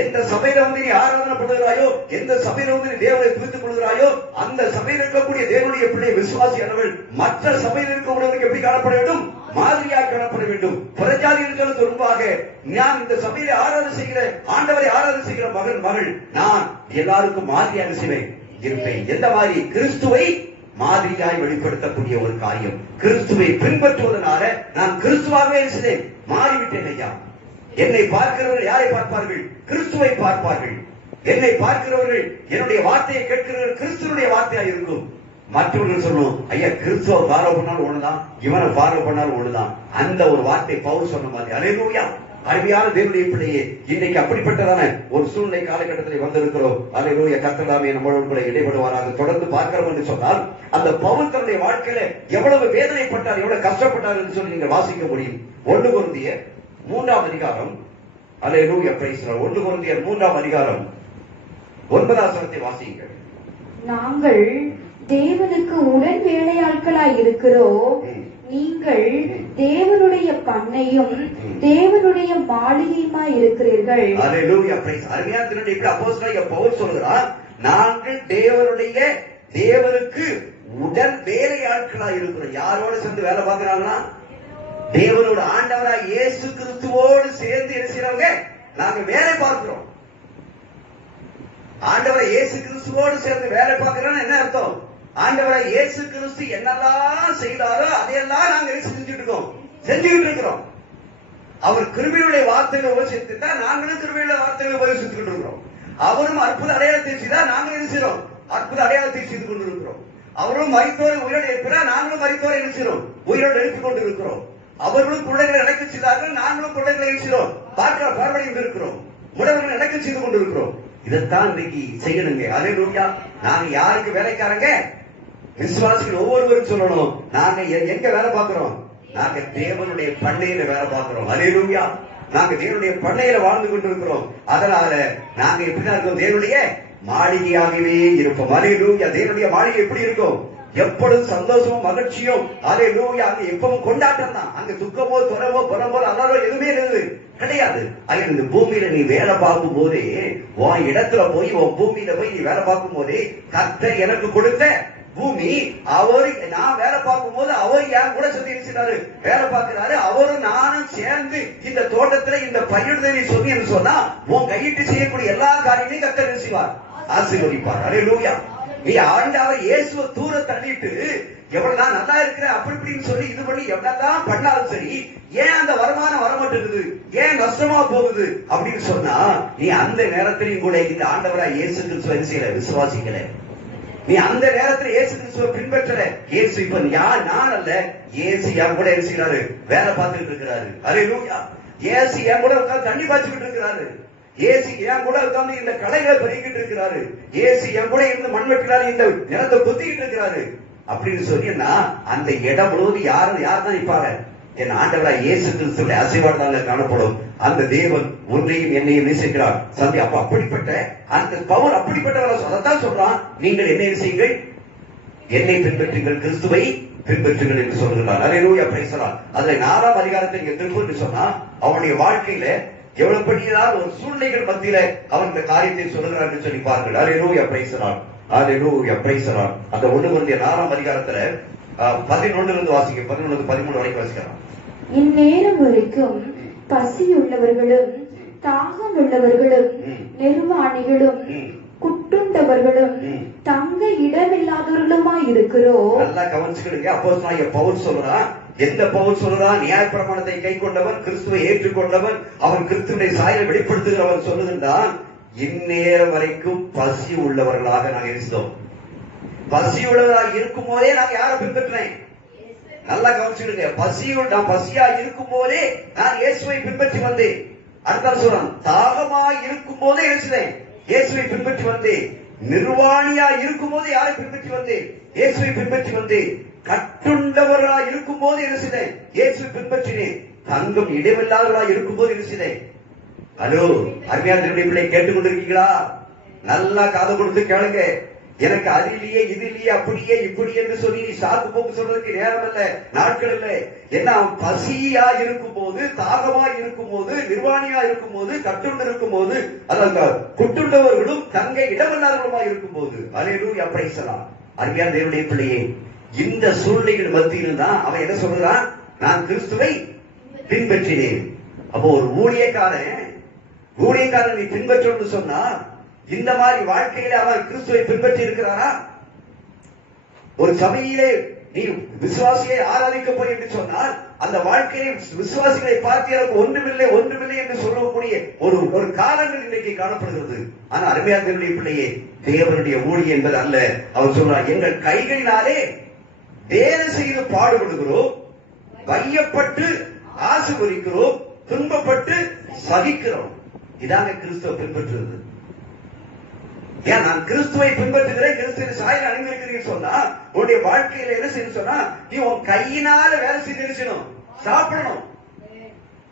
எந்த சபையில வந்து நீ ஆராதனை பண்ணுகிறாயோ, எந்த சபையில வந்து நீ தேவனை குறித்துக் கொள்கிறாயோ, அந்த சபையில் இருக்கக்கூடிய தேவனுடைய பிள்ளை விசுவாசியானவர்கள் மற்ற சபையில் இருக்கக்கூடியவர்களுக்கு எப்படி காணப்பட வேண்டும்? மாதிரியாக காணப்பட வேண்டும். புறஜாதிகளுக்கு முன்பாக நான் இந்த சபையில ஆராதனை செய்கிற ஆண்டவரை ஆராதனை செய்கிற மகள் நான் எல்லாருக்கும் மாதிரியாக செய்வேன் இருப்பேன். எந்த மாதிரி? கிறிஸ்துவை மாதிரியாய் வெளிப்படுத்தக்கூடிய ஒரு காரியம். கிறிஸ்துவை பின்பற்றுவதனால நான் கிறிஸ்துவாகவே செய்தேன், மாறிவிட்டேன் ஐயா. என்னை பார்க்கிறவர்கள் யாரை பார்ப்பார்கள்? கிறிஸ்துவை பார்ப்பார்கள். என்னை பார்க்கிறவர்கள் என்னுடைய வார்த்தையை கேட்கிறவர்கள் கிறிஸ்துவனுடைய வார்த்தையா இருக்கும். மற்றவர்கள் சொல்லணும், ஐயா கிறிஸ்துவ ஃபாலோ பண்ணாலும் ஒண்ணுதான், இவனை ஃபாலோ பண்ணாலும் ஒண்ணுதான். அந்த ஒரு வார்த்தை பவுல் சொன்ன மாதிரி. அல்லேலூயா. அருமையான தேவனுடைய பிள்ளையே, இன்னைக்கு அப்படிப்பட்டதான ஒரு சூழ்நிலை காலகட்டத்தில் வந்திருக்கிறோம். அல்லேலூயா. கர்த்தர் நம்மளோடு கூட இடைப்படுவாராக. தொடர்ந்து பார்க்கிறோம் என்று சொன்னால், அந்த பவுல் தன்னுடைய வாழ்க்கையில எவ்வளவு வேதனைப்பட்டார், எவ்வளவு கஷ்டப்பட்டார் என்று சொல்லி நீங்க வாசிக்க முடியும். 1 கொரிந்தியர் 3ஆம் அதிகாரம். அல்லேலூயா, பிரைஸ் தி லார்ட். 1 கொரிந்தியர் 3ஆம் அதிகாரம் 9ஆம் வசனத்தை வாசியுங்கள். நாங்கள் தேவனுக்கு உடன் வேலையாட்களாய் இருக்கிறோம், நீங்கள் தேவனுடைய பண்ணையும் தேவனுடைய மாளிகையுமாய் இருக்கிறீர்கள். அல்லேலூயா, பிரைஸ். அருமையான இப்படி அப்போஸ்தலனாகிய பவுல் சொல்கிறார், நாங்கள் தேவனுக்கு உடன் வேலையாட்களாய் இருக்கிறோம். யாரோட சேர்ந்து வேலை பார்க்கிறாங்கன்னா, தேவனோட ஆண்டவராய் இயேசு கிறிஸ்துவோடு சேர்ந்து என்ன செய்யறவங்க? நாங்க வேலை பார்க்கிறோம். ஆண்டவராய் இயேசு கிறிஸ்துவோடு சேர்ந்து வேலை பார்க்கிறோம் என்ன அர்த்தம்? ஆண்டவராய் இயேசு கிறிஸ்து என்னெல்லாம் செய்தாரோ அதையெல்லாம் நாங்க செஞ்சுக்கிட்டு இருக்கிறோம். அவர் கிருபையுடைய வார்த்தைகளை உபதேசித்தா நாங்களும் கிருபையுடைய வார்த்தைகளை உபதேசித்துக்கிட்டு இருக்கிறோம். அவரும் அற்புத அடையாளத்தை செய்தா நாங்களும் என்ன செய்யறோம்? அற்புத அடையாளத்தை செய்து கொண்டிருக்கிறோம். அவரும் மரித்தோரை உயிரோடு எழுப்பினா நாங்களும் மரித்தோரை என்ன செய்யறோம்? உயிரோடு எழுப்பிக் கொண்டிருக்கிறோம். அவர்களும் பிள்ளைகளை நடக்க செய்தார்கள், நாங்களும் பிள்ளைகளை எழுச்சிறோம் பார்வையும் இருக்கிறோம். உடல்களை நடக்க செய்து கொண்டிருக்கிறோம். இதைத்தான் இன்னைக்கு செய்யணுங்க. அல்லேலூயா. நாங்க யாருக்கு வேலைக்காரங்க? விசுவாசிகள் ஒவ்வொருவரும் சொல்லணும், நாங்க எங்க வேலை பார்க்கிறோம்? நாங்க தேவனுடைய பண்ணையில வேலை பார்க்கிறோம். அல்லேலூயா. நாங்க தேவனுடைய பண்ணையில வாழ்ந்து கொண்டிருக்கிறோம். அதனால நாங்க எப்படிதான் இருக்கோம்? தேவனுடைய மாளிகையாகவே இருப்போம். அல்லேலூயா. தேவனுடைய மாளிகை எப்படி இருக்கும்? எப்பொழுதும் சந்தோஷமும் மகிழ்ச்சியும், அல்லேலூயா, அங்க எப்பவும் கொண்டாட்டம் தான். அங்க துக்கமோ துறவோ புறமோ அலறோ எதுவுமே கிடையாது. இந்த பூமியில நீ வேலை பார்க்கும் போதே, உன் இடத்துல போய் உன் பூமியில போய் நீ வேலை பார்க்கும் போதே, கர்த்தர் எனக்கு கொடுத்த பூமி, அவரு நான் வேலை பார்க்கும் போது அவர் என் கூட சொல்லி வேலை பார்க்கிறாரு. அவரும் நானும் சேர்ந்து இந்த தோட்டத்துல இந்த பயிர்தலை சொல்லி சொன்னா உன் கையிட்டு செய்யக்கூடிய எல்லா காரியங்களையும் கர்த்தர் செய்வார், ஆசீர்வதிப்பார். அல்லேலூயா. நீ ஆண்டவர் இயேசுவை தூர தள்ளிட்டு எவ்வளவுதான் நல்லா இருக்கிற அப்படி இப்படின்னு சொல்லி இது பண்ணி எவ்வளவுதான் பண்ணாலும் சரி, ஏன் அந்த வருமானம் வரமாட்டேங்குது, ஏன் நஷ்டமா போகுது அப்படின்னு சொன்னா, நீ அந்த நேரத்திலையும் கூட இந்த ஆண்டவராய் இயேசு கிறிஸ்துவை விசுவாசிக்கல. நீ அந்த நேரத்தில் இயேசு கிறிஸ்துவை பின்பற்றல. இயேசு இப்ப நான் அல்ல, இயேசு என் கூட இருக்கிறாரு, வேலை பார்த்துட்டு இருக்கிறாரு. அல்லேலூயா. இயேசு என் கூட உட்கார்ந்து தண்ணி பாய்ச்சிக்கிட்டு இருக்கிறாரு. இயேசு என் கூட உட்கார்ந்து இந்த களைகளை பறிக்கிட்டு இருக்கிறாரு. இயேசு என் கூட இருந்து மண் வெட்டுறாரு, இந்த நிலத்தை குத்திக்கிட்டு இருக்கிறாரு அப்படின்னு சொன்னா, அந்த இடம் முழுவதும் யார் தான் நிற்பாங்க? என் ஆண்டவராய் இயேசு கிறிஸ்துவின் ஆசீர்வாதம் காணப்படும். அந்த தேவன் உன்னையும் என்னையும் நேசிக்கிறார். சந்தி அப்ப அப்படிப்பட்ட அந்த பவுல் அப்படிப்பட்டவரை அதைத்தான் சொல்றான், நீங்கள் என்ன செய்யுங்கள், என்னை பின்பற்றுங்கள், கிறிஸ்துவை பின்பற்றுங்கள் என்று சொல்கிறார். அல்லேலூயா, பிரைஸ் தி லார்ட். அதுல 4ஆம் அதிகாரத்தை நீங்க திரும்ப சொன்னா, அவனுடைய வாழ்க்கையில எவ்வளவு பெரியதான ஒரு சூழ்நிலைகள் மத்தியில அவன் இந்த காரியத்தை சொல்லுகிறார் என்று சொல்லி பாருங்கள். Alleluia, praise the Lord. Alleluia, praise the Lord. அந்த 1 கொரிந்தியர் 4ஆம் அதிகாரத்துல 11 இருந்து வாசிக்க, 11 13 வரைக்கும் வாசிக்கலாம். இந்நேரம் வரைக்கும் பசி உள்ளவர்களும் தாகம் உள்ளவர்களும் நிர்வாணிகளும் குட்டுண்டவர்களும் தங்க இடமில்லாதவர்களுமாய் இருக்கிறோம். நல்லா கவனிச்சுக்கிடுங்க. அப்போஸ்தலனாகிய பவுல் சொல்றான். எந்த பவுல் சொல்றான்? நியாயப்பிரமாணத்தை கை கொண்டவன், கிறிஸ்துவை ஏற்றுக்கொண்டவன், அவன் கிறிஸ்துவினை சாயலை வெளிப்படுத்துகிறவன் சொல்லுகின்றான், இந்நேரம் வரைக்கும் பசி உள்ளவர்களாக நாங்கள் இருந்தோம். பசி உள்ளவராக இருக்கும் போதே நாங்க யாரை பின்பற்றினேன்? நல்லா கவனிச்சுடுங்க. நான் பசியா இருக்கும் போதே நான் இயேசுவை பின்பற்றி வந்தேன். அடுத்த சொல்றான், தாகமா இருக்கும் போதே எழுச்சினேன், இயேசுவை பின்பற்றி வந்தேன். நிர்வாணியா இருக்கும் போது யாரை பின்பற்றி வந்தேன்? இயேசுவை பின்பற்றி வந்தேன். கட்டுண்டவர்களா இருக்கும் போது எழுச்சினேன், இயேசுவை பின்பற்றினேன். தங்கம் இடமில்லாதவர்களா இருக்கும் போது எழுச்சினேன். ஹலோ, அருமையான பிள்ளை கேட்டுக்கொண்டிருக்கீங்களா? நல்லா காது கொடுத்து கேளுங்க. எனக்கு அது இல்லையே, இது இல்லையே, அப்படியே இப்படி என்று சொல்லி நீ சாக்கு போக்கு சொல்றதுக்கு நேரம் இல்ல, நாட்கள் இல்ல. என்ன, பசியா இருக்கும் போது, தாகமா இருக்கும் போது, நிர்வாணியா இருக்கும் போது, கட்டுண்டு இருக்கும் போது, அதாவது குட்டுண்டவர்களும் தங்க இடமில்லாதவர்களுமா இருக்கும் போது. அல்லேலூயா, பிரைஸ் தி லார்ட். அருமையான தேவனுடைய பிள்ளையே, இந்த சூழ்நிலைகள் மத்தியில் தான் அவன் என்ன சொல்றான்? நான் கிறிஸ்துவை பின்பற்றினேன். அப்போ ஒரு ஊழியக்காரன் நீ பின்பற்றணும்னு சொன்னா, இந்த மாதிரி வாழ்க்கையில அவன் கிறிஸ்துவை பின்பற்றி இருக்கிறாரா? ஒரு சபையிலே நீ விசுவாசியை ஆராதிக்க போய் என்று சொன்னால், அந்த வாழ்க்கையை விசுவாசிகளை பார்த்து எனக்கு ஒன்றுமில்லை என்று சொல்லக்கூடிய ஒரு காலங்கள் இன்றைக்கு காணப்படுகிறது. ஆனா அருமையான தேவனுடைய பிள்ளையே, தேவனுடைய ஊழியம் என்பது அல்ல. அவர் சொல்றார், எங்கள் கைகளினாலே வேலை செய்து பாடுபடுகிறோம், வையப்பட்டு ஆசீர்வதிக்கிறோம், துன்பப்பட்டு சகிக்கிறோம். இதாங்க கிறிஸ்துவ பின்பற்றுவது. ஏன் நான் கிறிஸ்துவை பின்பற்றுகிறேன், கிறிஸ்துவின் சாயல் அணிந்திருக்கிறீர்கள் சொன்னா, உன்னுடைய வாழ்க்கையில என்ன செய்யணும் சொன்னா, நீ உன் கையினால வேலை செய்து சாப்பிடணும்.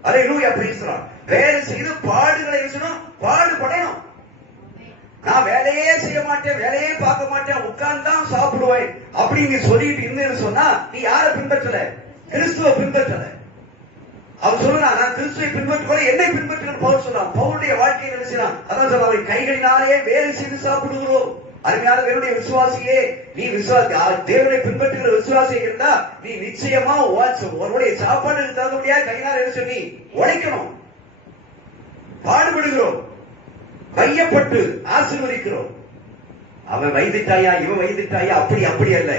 அல்லேலூயா, பிரைஸ் தி லார்ட். வேலை செய்து பாடுகளை பாடுபடணும். நான் வேலையே செய்ய மாட்டேன், வேலையே பார்க்க மாட்டேன், உட்கார்ந்து தான் சாப்பிடுவேன் அப்படின்னு நீ சொல்லிட்டு இருந்தேன்னு சொன்னா, நீ யாரை பின்பற்றல? கிறிஸ்துவ பின்பற்றல. அவன் சொல்றான், நான் கிறிஸ்துவை பின்பற்ற என்னை பின்பற்றுகிற பவுல் சொல்றான். பவுலுடைய வாழ்க்கையில் என்ன செய்யலாம்? அதான் சொல்றான், கைகளினாலே வேலை செய்து சாப்பிடுகிறோம். அருமையான தேவனுடைய விசுவாசியே, நீ தேவனை பின்பற்றுகிற விசுவாசியை இருந்தா, நீ நிச்சயமா உன்னுடைய சாப்பாடு தகுதியா கையினால் என்ன சொல்லி உழைக்கணும். பாடுபடுகிறோம், வையப்பட்டு ஆசீர்வதிக்கிறோம். அவன் வைத்துட்டாயா, இவன் வைத்துட்டாயா, அப்படி அல்ல.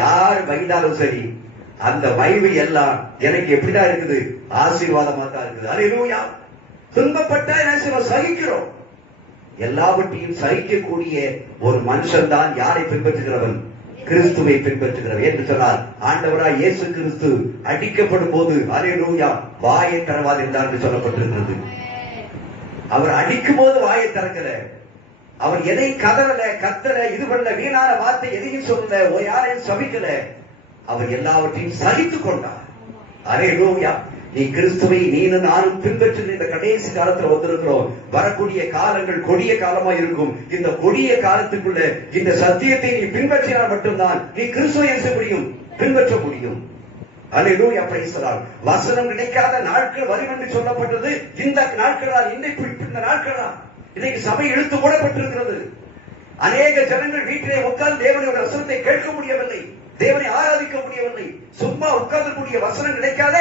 யார் வைத்தாலும் சரி, அந்த வைவு எல்லாம் எனக்கு எப்படிதான் இருக்குது? ஆசீர்வாதமா தான் இருக்குது. அல்லேலூயா. துன்பப்பட்டா என்ன சகிக்கிறோம். எல்லாவற்றையும் சகிக்கக்கூடிய ஒரு மனுஷன் தான் யாரை பின்பற்றுகிறவன்? கிறிஸ்துவை பின்பற்றுகிறவன் என்று சொன்னார். ஆண்டவராய் இயேசு கிறிஸ்து அடிக்கப்படும் போது அல்லேலூயா வாயை திறவாது என்றார் என்று சொல்லப்பட்டிருக்கிறது. அவர் அடிக்கும் போது வாயை திறக்கல. அவர் எதை கத்தல, இது பண்ணல, வீணான வார்த்தை எதையும் சொல்லல, யாரையும் சபிக்கல. அவர் எல்லாவற்றையும் சகித்துக் கொண்டார். அல்லேலூயா. நீ கிறிஸ்துவை நீனும் நானும் பின்பற்றி இந்த கடைசி காலத்துல வந்திருக்கிறோம். வரக்கூடிய காலங்கள் கொடிய காலமா இருக்கும். இந்த கொடிய காலத்துக்குள்ள இந்த சத்தியத்தை நீ பின்பற்றினால் மட்டும்தான் நீ கிறிஸ்துவை என்ன செய்ய முடியும், பின்பற்ற முடியும். அல்லேலூயா, பிரைஸ் தி லார்ட். வசனம் கிடைக்காத நாட்கள் வரும் என்று சொல்லப்பட்டது இந்த நாட்களா, இன்னைக்கு இந்த நாட்களா. இன்னைக்கு சபை இழுத்து மூடப்பட்டிருக்கிறது. அநேக ஜனங்கள் வீட்டிலே உட்கார்ந்து தேவனுடைய வசனத்தை கேட்க முடியவில்லை, தேவனை ஆராதிக்க முடியவில்லை. சும்மா உட்கார்ந்தக்கூடிய வசனம் கிடைக்காத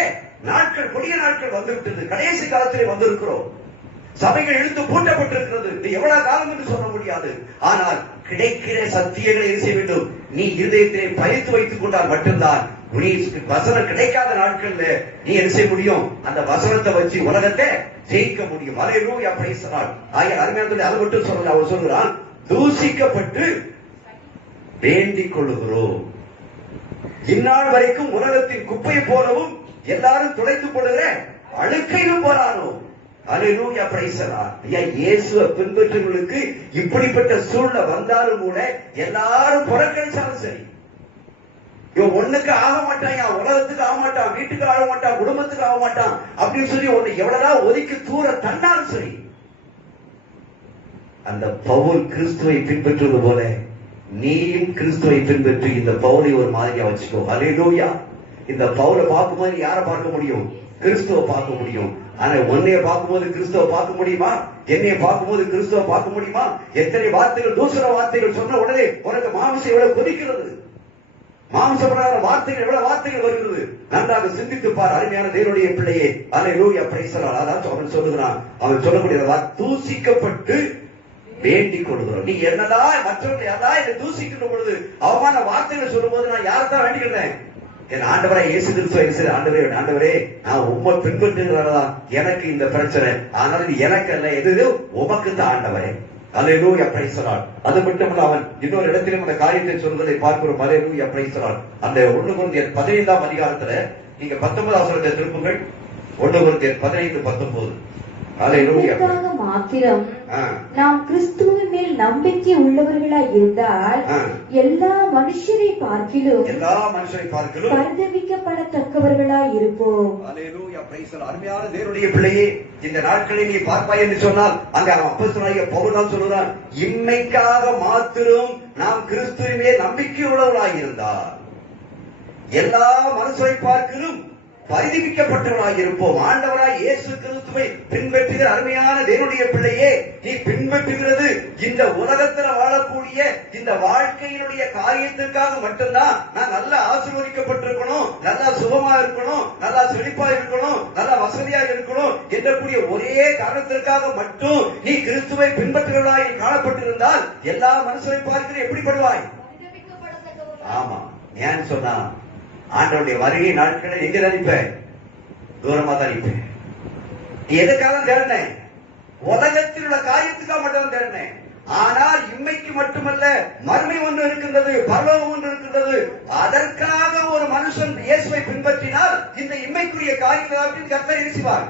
நாட்கள், கொடிய நாட்கள் வந்துவிட்டது. கடைசி காலத்திலே வந்திருக்கிறோம். சபைகள் இழுத்து பூட்டப்பட்டிருக்கிறது. எவ்வளவு காலம் என்று சொல்ல முடியாது. ஆனால் கிடைக்கிற சத்தியங்களை என்ன செய்ய வேண்டும், நீ இருதயத்திலே பதித்து வைத்துக் கொண்டால் மட்டும்தான் வசனம் கிடைக்காத நாட்கள்ல நீ என்ன செய்ய முடியும், அந்த வசனத்தை வச்சு உலகத்தை ஜெயிக்க முடியும். அல்லேலூயா, பிரைஸ் தி லார்ட். அருமையான அது மட்டும் சொல்லல, அவர் சொல்கிறான், தூசிக்கப்பட்டு வேண்டிக் கொள்ளுகிறோம். இந்நாள் வரைக்கும் உலகத்தின் குப்பை போலவும் எல்லாரும் துடைத்து போடுகிற அழுக்கையும் போறானோ. அல்லேலூயா, பிரைஸ் தி லார்ட். இயேசுவை பின்பற்றுவர்களுக்கு இப்படிப்பட்ட சூழ்நிலை வந்தாலும் கூட எல்லாரும் புறக்கணிச்சாலும் சரி, இவன் ஒண்ணுக்கு ஆக மாட்டான், உலகத்துக்கு ஆக மாட்டான், வீட்டுக்கு ஆக மாட்டான், குடும்பத்துக்கு ஆக மாட்டான் அப்படின்னு சொல்லி ஒண்ணு எவ்வளவுதான் ஒதுக்கி தூர தன்னாலும் சரி, அந்த பவுல் கிறிஸ்துவை பின்பற்றுவது போல நீயும் கிறிஸ்துவை பின்பற்றி இந்த பவுலை ஒரு மாதிரியா வச்சுக்கோ. அல்லேலூயா. இந்த பவுலை பார்க்கும்போது யாரை பார்க்க முடியும், கிறிஸ்துவ பார்க்க முடியும். ஆனா உன்னைய பார்க்கும்போது கிறிஸ்துவ பார்க்க முடியுமா, என்னைய பார்க்கும்போது கிறிஸ்துவ பார்க்க முடியுமா? எத்தனை வார்த்தைகள், தூசர வார்த்தைகள் சொன்ன உடனே உனக்கு மாமிசம் எவ்வளவு கொதிக்கிறது, மாம்சப்படாத வார்த்தைகள் எவ்வளவு வார்த்தைகள் வருகிறது. நன்றாக சிந்தித்து பார் அருமையான தேவனுடைய பிள்ளையே. அல்லேலூயா, பிரைஸ் தி லார்ட். அதான் அவன் சொல்லுகிறான், அவன் சொல்லக்கூடிய தூசிக்கப்பட்டு வேண்டிக் கொள்கிறோம். நீ என்னதான் மற்றவர்கள் யாரா இதை தூசிக்கின்ற பொழுது அவமான வார்த்தைகள் சொல்லும் போது நான் யார்தான் வேண்டிக்கிறேன், என் ஆண்டவரே இயேசு கிறிஸ்துவ ஆண்டவரே நான் உம்மை பின்பற்றுகிறதா எனக்கு இந்த பிரச்சனை, ஆனால் இது எனக்கு அல்ல, எது உமக்கு தான் ஆண்டவரே. அல்லேலூயா, பிரைஸ் தி லார்ட். அது மட்டுமல்ல, அவன் இன்னொரு இடத்திலும் அந்த காரியத்தை சொல்வதை பார்க்கிறோம். அல்லேலூயா, பிரைஸ் தி லார்ட். அந்த 1 கொரிந்தியர் 15ஆம் அதிகாரத்துல நீங்க 19ஆம் வசனத்தை திருப்புங்கள். 1 கொரிந்தியர் 15:19. அல்லேலூயா. மாத்திரம் நாம் கிறிஸ்துவின் மேல் நம்பிக்கை உள்ளவர்களாய் இருந்தால் எல்லா மனுஷரை பார்க்கிலும் பரிதபிக்கப்படத்தக்கவர்களாய் இருப்போம். அல்லேலூயா, பிரைஸ் தி லார்ட். அருமையான தேவனுடைய பிள்ளையே, இந்த நாட்களை நீ பார்ப்பாய் என்று சொன்னால் அங்க அப்போஸ்தலனாகிய பவுல் தான் சொல்றான், இம்மைக்காக மாத்திரம் நாம் கிறிஸ்துவின் மேல் நம்பிக்கை உள்ளவர்களாய் இருந்தால் எல்லா மனுஷரை பார்க்கிலும் பரிதபிக்கப்பட்டவர்களாக இருப்போம். ஆண்டவராய் இயேசு கிறிஸ்துவை பின்பற்றுகிற அருமையான தேவனுடைய பிள்ளையே, நீ பின்பற்றுகிறது இந்த உலகத்தில் வாழக்கூடிய இந்த வாழ்க்கையினுடைய காரியத்திற்காக மட்டும்தான். நான் நல்லா ஆசீர்வதிக்கப்பட்டிருக்கணும், நல்லா சுகமா இருக்கணும், நல்லா செழிப்பா இருக்கணும், நல்லா வசதியா இருக்கணும் என்றக்கூடிய ஒரே காரணத்திற்காக மட்டும் நீ கிறிஸ்துவை பின்பற்றுகிறவர்களாய் காணப்பட்டிருந்தால் எல்லா மனுஷரை பார்க்கிற எப்படிப்படுவாய்? ஆமா, ஏன் சொன்னா ஆண்டவருடைய வருகை நாட்களை எங்க நினைப்பேன், தூரமா தான் நினைப்பேன். நீ எதுக்காக தேடினேன், உலகத்தில் உள்ள காரியத்துக்காக மட்டும் தேடினேன். ஆனால் இம்மைக்கு மட்டுமல்ல, மறுமை ஒன்று இருக்கின்றது, பரலோகம் ஒன்று இருக்கின்றது. அதற்காக ஒரு மனுஷன் இயேசுவை பின்பற்றினால் இந்த இம்மைக்குரிய காரியத்தை கர்த்தர் இயேசுவார்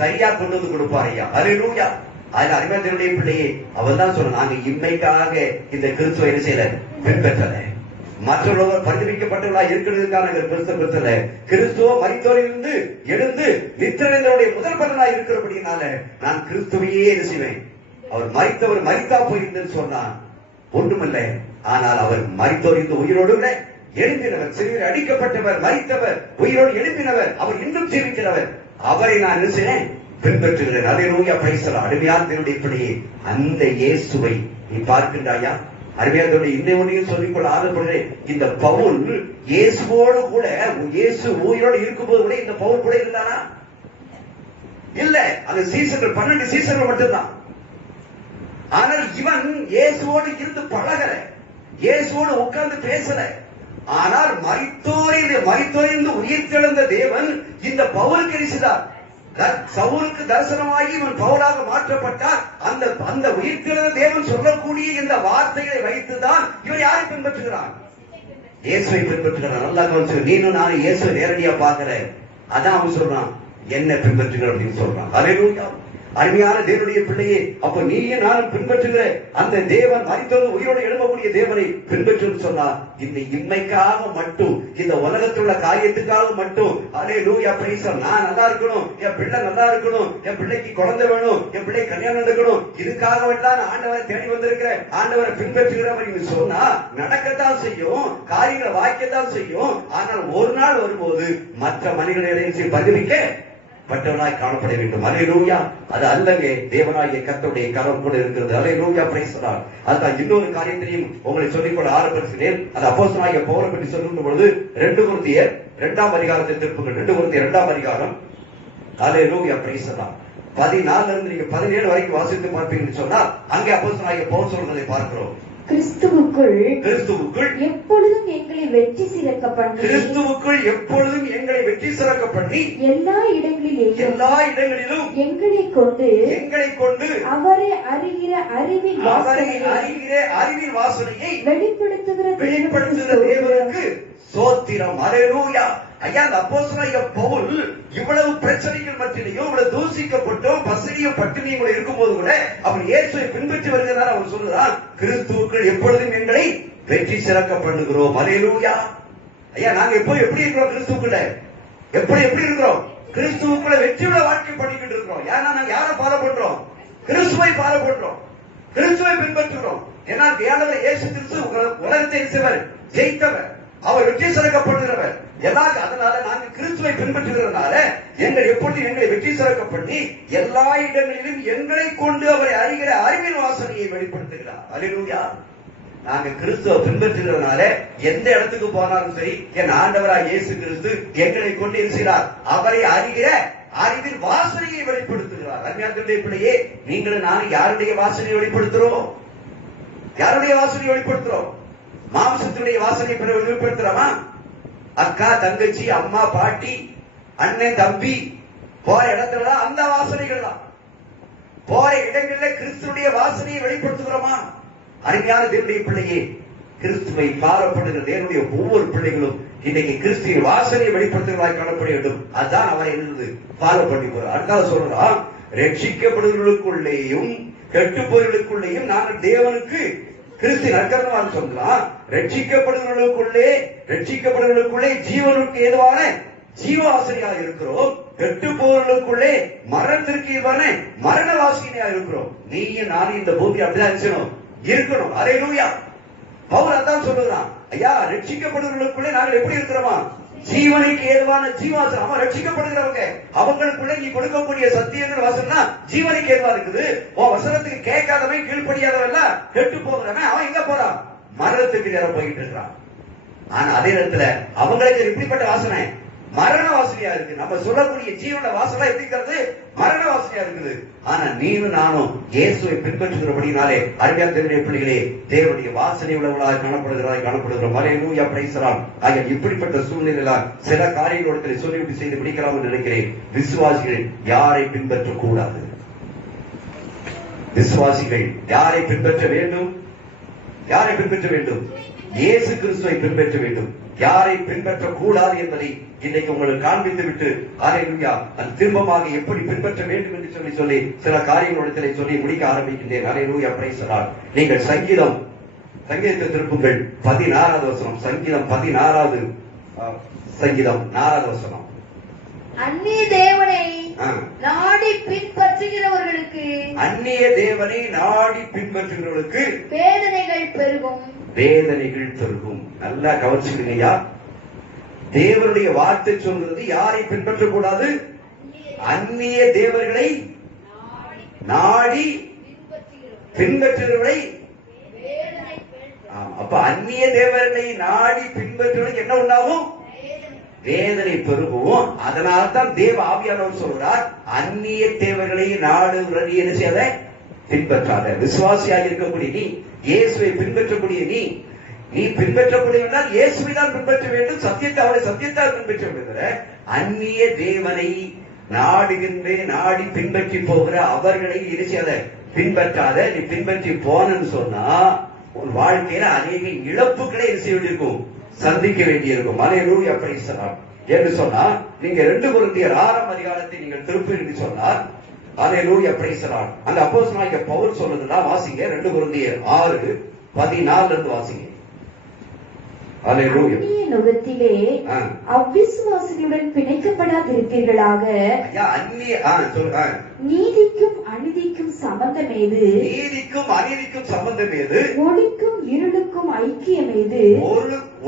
சரியா கொண்டு வந்து கொடுப்பார். ஐயா, அல்லேலூயா. அதுல அறிவாளர்களுடைய பிள்ளையே, அவன் தான் சொன்ன, நாங்க இம்மைக்காக இந்த கிறிஸ்துவை என்ன செய்யல, பின்பற்றல. மற்றவர்கள் பரிதபிக்கப்பட்டவர்களாக இருக்கிறதுக்கான கிறிஸ்துவ கிறிஸ்துவ மரித்தோரிலிருந்து எழுந்து நித்திரைந்தவருடைய முதல் பலனாக இருக்கிறபடினால நான் கிறிஸ்துவையே என்ன செய்வேன். அவர் மரித்தவர் மரித்தா போயிருந்தேன்னு சொன்னான், ஒன்றுமில்லை. ஆனால் அவர் மரித்தோரிலிருந்து உயிரோடு எழுப்பினவர், சிறுவர் அடிக்கப்பட்டவர், மரித்தவர், உயிரோடு எழுப்பினவர், அவர் இன்னும் ஜீவிக்கிறவர். அவரை நான் என்ன செய்வேன், பின்பற்றுகிறேன். அல்லேலூயா, பிரைஸ் தி லார்ட். அருமையான தேவனுடைய பிள்ளையே, அந்த இயேசுவை நீ பார்க்கின்றாயா? அருமையான இந்த ஒன்றையும் சொல்லிக்கொள்ள ஆசைப்படுகிறேன். இந்த பவுல் இயேசுவோடு கூட, இயேசு உயிரோடு இருக்கும்போது கூட இந்த பவுல் கூட இருந்தானா? இல்ல, அந்த சீசர்கள் 12 சீசர்கள் மட்டும்தான். ஆனால் இவன் இயேசுவோடு இருந்து பழகல, இயேசுவோடு உட்கார்ந்து பேசல. ஆனால் மரித்தோரிலிருந்து உயிர் தெழுந்த தேவன் இந்த பவுலுக்கு இருக்கிறார். சவுலுக்கு தரிசனமாகி இவன் பவுலாக மாற்றப்பட்டார். அந்த உயிர்த்தெழுந்த தேவன் சொல்லக்கூடிய இந்த வார்த்தைகளை வைத்துதான் இவன் யாரை பின்பற்றுகிறான்? இயேசுவை பின்பற்றுகிறான். நல்லா கவனிச்சு, நீனும் நானும் இயேசுவை நேரடியா பார்க்கிறேன். அதான் அவன் சொல்றான், என்ன பின்பற்றுகிற அப்படின்னு சொல்றான். அல்லேலூயா. அருமையான தேவனுடைய பிள்ளையே, அப்ப நீயும் நானும் பின்பற்றுகிற அந்த தேவன், மரித்தோர் உயிரோடு எழும்பக்கூடிய தேவனை பின்பற்று சொன்னார். இந்த இன்மைக்காக மட்டும், இந்த உலகத்துள்ள காரியத்துக்காக மட்டும், அல்லேலூயா பிரைஸ் தி லார்ட், நான் நல்லா இருக்கணும், என் பிள்ளை நல்லா இருக்கணும், என் பிள்ளைக்கு குழந்தை வேணும், என் பிள்ளை கல்யாணம் நடக்கணும், இதுக்காக வேண்டாம் ஆண்டவரை தேடி வந்திருக்கிறேன், ஆண்டவரை பின்பற்றுகிறவன் சொன்னா நடக்கத்தான் செய்யும், காரியங்களை வாய்க்கத்தான் செய்யும். ஆனால் ஒரு நாள் வரும்போது மற்ற மனிதர்களை பதிவிக்க பட்டவனாய் காணப்பட வேண்டும். அல்லேலூயா. அது அல்லங்க தேவனாகிய கர்த்தருடைய கரம் கூட இருக்கிறது. அல்லேலூயா பிரைஸ் தி லார்ட். அதுதான் இன்னொரு காரியத்தையும் உங்களை சொல்லிக்கொள்ள ஆரம்பிக்கிறேன். அது அப்போஸ்தலனாகிய பவுலை பற்றி சொல்லும் பொழுது 2 கொரிந்தியர் 2ஆம் அதிகாரத்தை திருப்புங்கள். 2 கொரிந்தியர் 2ஆம் அதிகாரம். அல்லேலூயா பிரைஸ் தி லார்ட். 14 இருந்து நீங்க 17 வரைக்கும் வாசித்து பார்ப்பீங்கன்னு சொன்னா அங்கே அப்போஸ்தலனாகிய பவுல் சொல்றதை பார்க்கிறோம். கிறிஸ்துவுக்குள் எப்பொழுதும் எங்களை வெற்றி சிறக்க பண்ணி, கிறிஸ்துவுக்குள் எப்பொழுதும் எங்களை வெற்றி சிறக்க பண்ணி, எல்லா இடங்களிலும் எங்களை கொண்டு அவரை அறிகிற அறிவின் வாசனையை வெளிப்படுத்துகிற தேவனுக்கு ஸ்தோத்திரம். அல்லேலூயா. ஐயா, அந்த அப்போஸ்தலனாகிய பவுல் இவ்வளவு பிரச்சனைகள் மத்தியிலையும், இவ்வளவு தூசிக்கப்பட்டும் பசினியும் பட்டினியும் கூட இருக்கும்போது கூட அவர் இயேசுவை பின்பற்றி வருகிறார். அவர் சொல்லுகிறார், கிறிஸ்துவுக்குள் எப்பொழுதும் எங்களை வெற்றி சிறக்க பண்ணுகிறோம். அல்லேலூயா. ஐயா, நாங்க எப்போ எப்படி இருக்கிறோம்? கிறிஸ்துவுக்குள்ள எப்படி இருக்கிறோம்? கிறிஸ்துவுக்குள்ள வெற்றியுள்ள வாழ்க்கை பண்ணிக்கிட்டு இருக்கிறோம். ஏன்னா நாங்க யாரை ஃபாலோ பண்றோம்? கிறிஸ்துவை ஃபாலோ பண்றோம், கிறிஸ்துவை பின்பற்றுகிறோம். ஏன்னா இயேசு கிறிஸ்து உலகத்தை ஜெயித்தவர், அவர் வெற்றி சிறக்கப்படுகிறவர். எல்லாரும் அதனால நாங்க கிறிஸ்துவை பின்பற்றுகிறதுனால எப்பொழுதும் எங்களை வெற்றி சிறக்க பண்ணி எல்லா இடங்களிலும் எங்களை கொண்டு அவரை அறிகிற அறிவின் வாசனையை வெளிப்படுத்துகிறார். அல்லேலூயா. நாங்க கிறிஸ்துவை பின்பற்றுகிறதுனால எந்த இடத்துக்கு போனாலும் சரி, என் ஆண்டவராய் இயேசு கிறிஸ்து எங்களை கொண்டு இருக்கிறார், அவரை அறிகிற அறிவின் வாசனையை வெளிப்படுத்துகிறார். அருமையான பிள்ளையே, நீங்களும் நானும் யாருடைய வாசனையை வெளிப்படுத்துறோம்? யாருடைய வாசனையை வெளிப்படுத்துறோம்? மாம்சத்துடைய வாசனை வெளிப்படுத்துறோமா? அக்கா, தங்கச்சி, அம்மா, பாட்டி, அண்ணன், தம்பி போற இடத்துல அந்த வாசனைகள் தான். போற இடங்கள்ல கிறிஸ்துடைய வாசனையை வெளிப்படுத்துகிறோமா? அருமையான தேவனுடைய பிள்ளையே, கிறிஸ்துவை பாரப்படுகிற தேவனுடைய ஒவ்வொரு பிள்ளைகளும் இன்னைக்கு கிறிஸ்துவின் வாசனையை வெளிப்படுத்துகிறவராய் காணப்பட வேண்டும். அதுதான் அவரை ஃபாலோ பண்ணி போறார். அடுத்தாவது சொல்றான், ரட்சிக்கப்படுவர்களுக்குள்ளேயும் கெட்டுப்போர்களுக்குள்ளேயும் நாங்கள் தேவனுக்கு கிறிஸ்து நற்கரணமாக சொல்லலாம். ரட்சிக்கப்படுவர்களுக்குள்ளே ஜீவனுக்கு ஏதுவான ஜீவாசனையாக இருக்கிறோம், கெட்டுப்போர்களுக்குள்ளே மரணத்திற்கு ஏதுவான மரண வாசனையாக இருக்கிறோம். நீயும் நானும் இந்த பூமி அப்படிதான் இருக்கணும். அல்லேலூயா. பவுல் அதான் சொல்லுகிறான். ஐயா, ரட்சிக்கப்படுவர்களுக்குள்ளே நாங்கள் எப்படி இருக்கிறோமா? ஜீவனுக்கு ஏதுவான ஜீவாசனம். அவன் ரட்சிக்கப்படுகிறவங்க, அவங்களுக்குள்ள நீ கொடுக்கக்கூடிய சத்தியங்கள் வாசனா ஜீவனுக்கு ஏதுவா இருக்குது. உன் வசனத்துக்கு கேட்காதவன், கீழ்படியாதவன், கெட்டு போகிறவன் அவன் எங்க போறான்? மரணத்துக்கு நேரம் போயிட்டு இருக்கிறான். ஆனா அதே நேரத்துல அவங்களுக்கு இப்படிப்பட்ட வாசனை மரண வாசனையா இருக்கு. நம்ம சொல்லக்கூடிய ஜீவன வாசனை எப்படிங்கிறது மரண வாசனையா இருக்குது. ஆனா நீனும் நானும் இயேசுவை பின்பற்றுகிறபடினாலே அருமையான தேவனுடைய பிள்ளைகளே, தேவனுடைய வாசனை உள்ளவர்களாக காணப்படுகிறோம். அல்லேலூயா பிரைஸ் தி லார்ட். ஆக இப்படிப்பட்ட சூழ்நிலையில சில காரியங்களை சொல்லிவிட்டு செய்து முடிக்கலாம் என்று நினைக்கிறேன். விசுவாசிகள் யாரை பின்பற்ற கூடாது? விசுவாசிகள் யாரை பின்பற்ற வேண்டும்? யாரை பின்பற்ற வேண்டும்? இயேசு கிறிஸ்துவை பின்பற்ற வேண்டும். யாரை பின்பற்ற கூடாது என்பதை இன்னைக்கு உங்களுக்கு காண்பித்து விட்டு, அல்லேலூயா, அது திரும்பமாக எப்படி பின்பற்ற வேண்டும் என்று சொல்லி சில காரியங்களிடத்திலே சொல்லி முடிக்க ஆரம்பிக்கின்றேன். அல்லேலூயா பிரைஸ் தி லார்ட். நீங்கள் சங்கீதத்தை திருப்புங்கள். 16வது வசனம். சங்கீதம் 16வது சங்கீதம் 4வது வசனம். அந்நிய தேவனை நாடி பின்பற்றுகிறவர்களுக்கு வேதனைகள் பெருகும். நல்லா கவனிச்சுக்கீங்கயா. தேவனுடைய வார்த்தை சொல்றது யாரை பின்பற்றக்கூடாது? அந்நிய தேவர்களை நாடி பின்பற்றுகிறவர்களை. அப்ப அந்நிய தேவர்களை நாடி பின்பற்றுவதற்கு என்ன உண்டாகும்? வேதனை பெருகும். அதனால்தான் தேவ ஆவியானவர் சொல்றார், அந்நிய தேவர்களை நாடுகிற நீ என்ன செய்யாத? பின்பற்றாத. விசுவாசியாக இருக்கக்கூடிய நீ, இயேசுவை பின்பற்றக்கூடிய நீ பின்பற்றக்கூடியவனால் இயேசுவை தான் பின்பற்ற வேண்டும். அவரை சத்தியத்தால் பின்பற்ற வேண்டும். அந்நிய தேவனை நாடி பின்பற்றி போகிற அவர்களை என்ன செய்யாத? பின்பற்றாத. நீ பின்பற்றி போனன்னு சொன்னா உன் வாழ்க்கையில அநேக இழப்புகளை என்ன செய்ய வேண்டியிருக்கும்? சந்திக்க வேண்டியிருக்கும். அல்லேலூயா பிரைஸ் தி லார்ட். என்று சொன்னா நீங்க 2 கொரிந்தியர் 6ஆம் அதிகாரத்தை நீங்கள் திருப்பி சொன்னால் அல்லேலூயா, பிரைஸ் தி லார்ட். அங்க அப்போஸ்தலனாகிய பவுல் சொல்றதுன்னா வாசிங்க 2 கொரிந்தியர் 6:14 இருந்து வாசிங்க. அல்லேலூயா. அந்நிய நுகத்திலே அவ்விசுவாசிகளுடன் பிணைக்கப்படாதிருப்பீர்களாக. நீதிக்கும் அநீதிக்கும் சம்பந்தம் ஏது? நீதிக்கும் அநீதிக்கும் சம்பந்தம் ஏது? ஒளிக்கும் இருளுக்கும் ஐக்கியம் ஏது?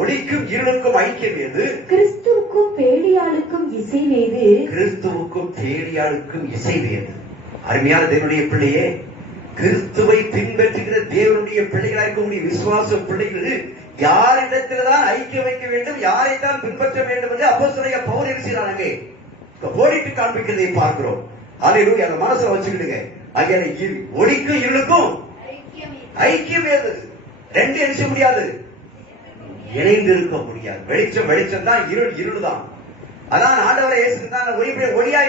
ஒளிக்கும் இருளுக்கும் ஐக்கியம் ஏது? கிறிஸ்துவுக்கும் பேலியாளுக்கும் இசைவேது? கிறிஸ்துவுக்கும் பேலியாளுக்கும் இசைவேது. அருமையான தேவனுடைய பிள்ளையே, கிறிஸ்துவை பின்பற்றுகிற தேவனுடைய பிள்ளைகளாக இருக்கக்கூடிய விசுவாச பிள்ளைகள் யாரிடத்தில்தான் ஐக்கியம் வைக்க வேண்டும், யாரைத்தான் பின்பற்ற வேண்டும் என்று அப்போஸ்தலனாகிய பவுல் எழுதுகிறாங்க. கோடிட்டு காண்பிக்கிறதை பார்க்கிறோம். அல்லேலூயா, அந்த மனசுல வச்சுக்கிடுங்க. ஆகிய ஒளிக்கும் இருளுக்கும் ஐக்கியம் ஏது? ரெண்டு எழுத முடியாது, இணைந்து இருக்க முடியாது. வெளிச்சம் வெளிச்சம் தான், இருள் இருள் தான். அதான் ஆண்டவரை இயேசு தான் ஒளியா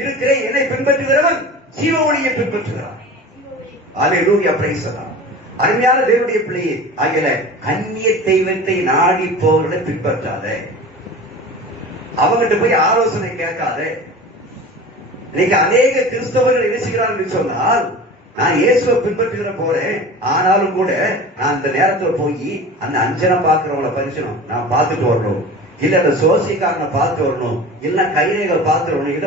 இருக்கிறேன், என்னை பின்பற்றுகிறவன் ஜீவ ஒளியை பின்பற்றுகிறான். அல்லேலூயா, பிரைஸ் தி லார்ட். அருமையான தேவனுடைய பிள்ளையே, ஆகிய கன்னிய தெய்வத்தை நாடி போவதை பின்பற்றாத, அவங்கிட்ட போய் ஆலோசனை கேட்காத. இன்னைக்கு அநேக கிறிஸ்தவர்கள் என்ன செய்கிறார்கள் சொன்னால், நான் இயேசுவை பின்பற்றுகிற போறேன், ஆனாலும் கூட நான் அந்த நேரத்துல போய் அந்த அஞ்சனை பாக்குறவங்கள பரிசனம் நான் பார்த்துட்டு வரணும், இல்ல அந்த சோசியக்காரனை பார்த்து வரணும், இல்ல கைரேகை பார்த்து வரணும். இல்ல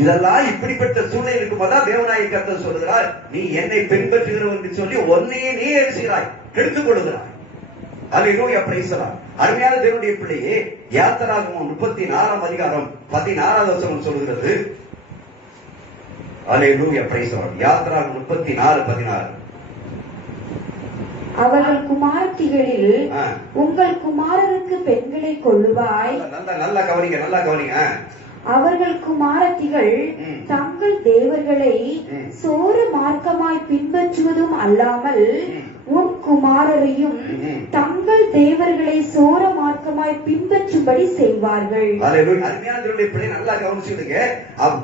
இதெல்லாம் இப்படிப்பட்ட சூழ்நிலை இருக்கும்போதுதான் தேவனாகிய கர்த்தர் சொல்லுகிறார், நீ என்னை பின்பற்றுகிறவன் என்று சொல்லி ஒன்னையே நீ எழுதுகிறாய், எடுத்துக் கொள்கிறாய். அல்லேலூயா, பிரைஸ் தி லார்ட். அருமையான தேவனுடைய பிள்ளையே, யாத்திராகமம் 34:16 சொல்லுகிறது. அல்லேலூயா, பிரைஸ் தி லார்ட். யாத்திராகமம் 34:16. அவர்கள் குமாரத்திகளில் உங்கள் குமாரருக்கு பெண்களை கொள்ளுவாய். நல்லா கவனிங்க. அவர்கள் குமாரத்திகள் தங்கள் தேவர்களை சோர மார்க்கமாய் பின்பற்றுவதும் அல்லாமல் உன் குமாரரையும் தங்கள் தேவர்களை சோர மார்க்கமாய் பின்பற்றும்படி செய்வார்கள். நல்லா கவனிச்சுடுங்க.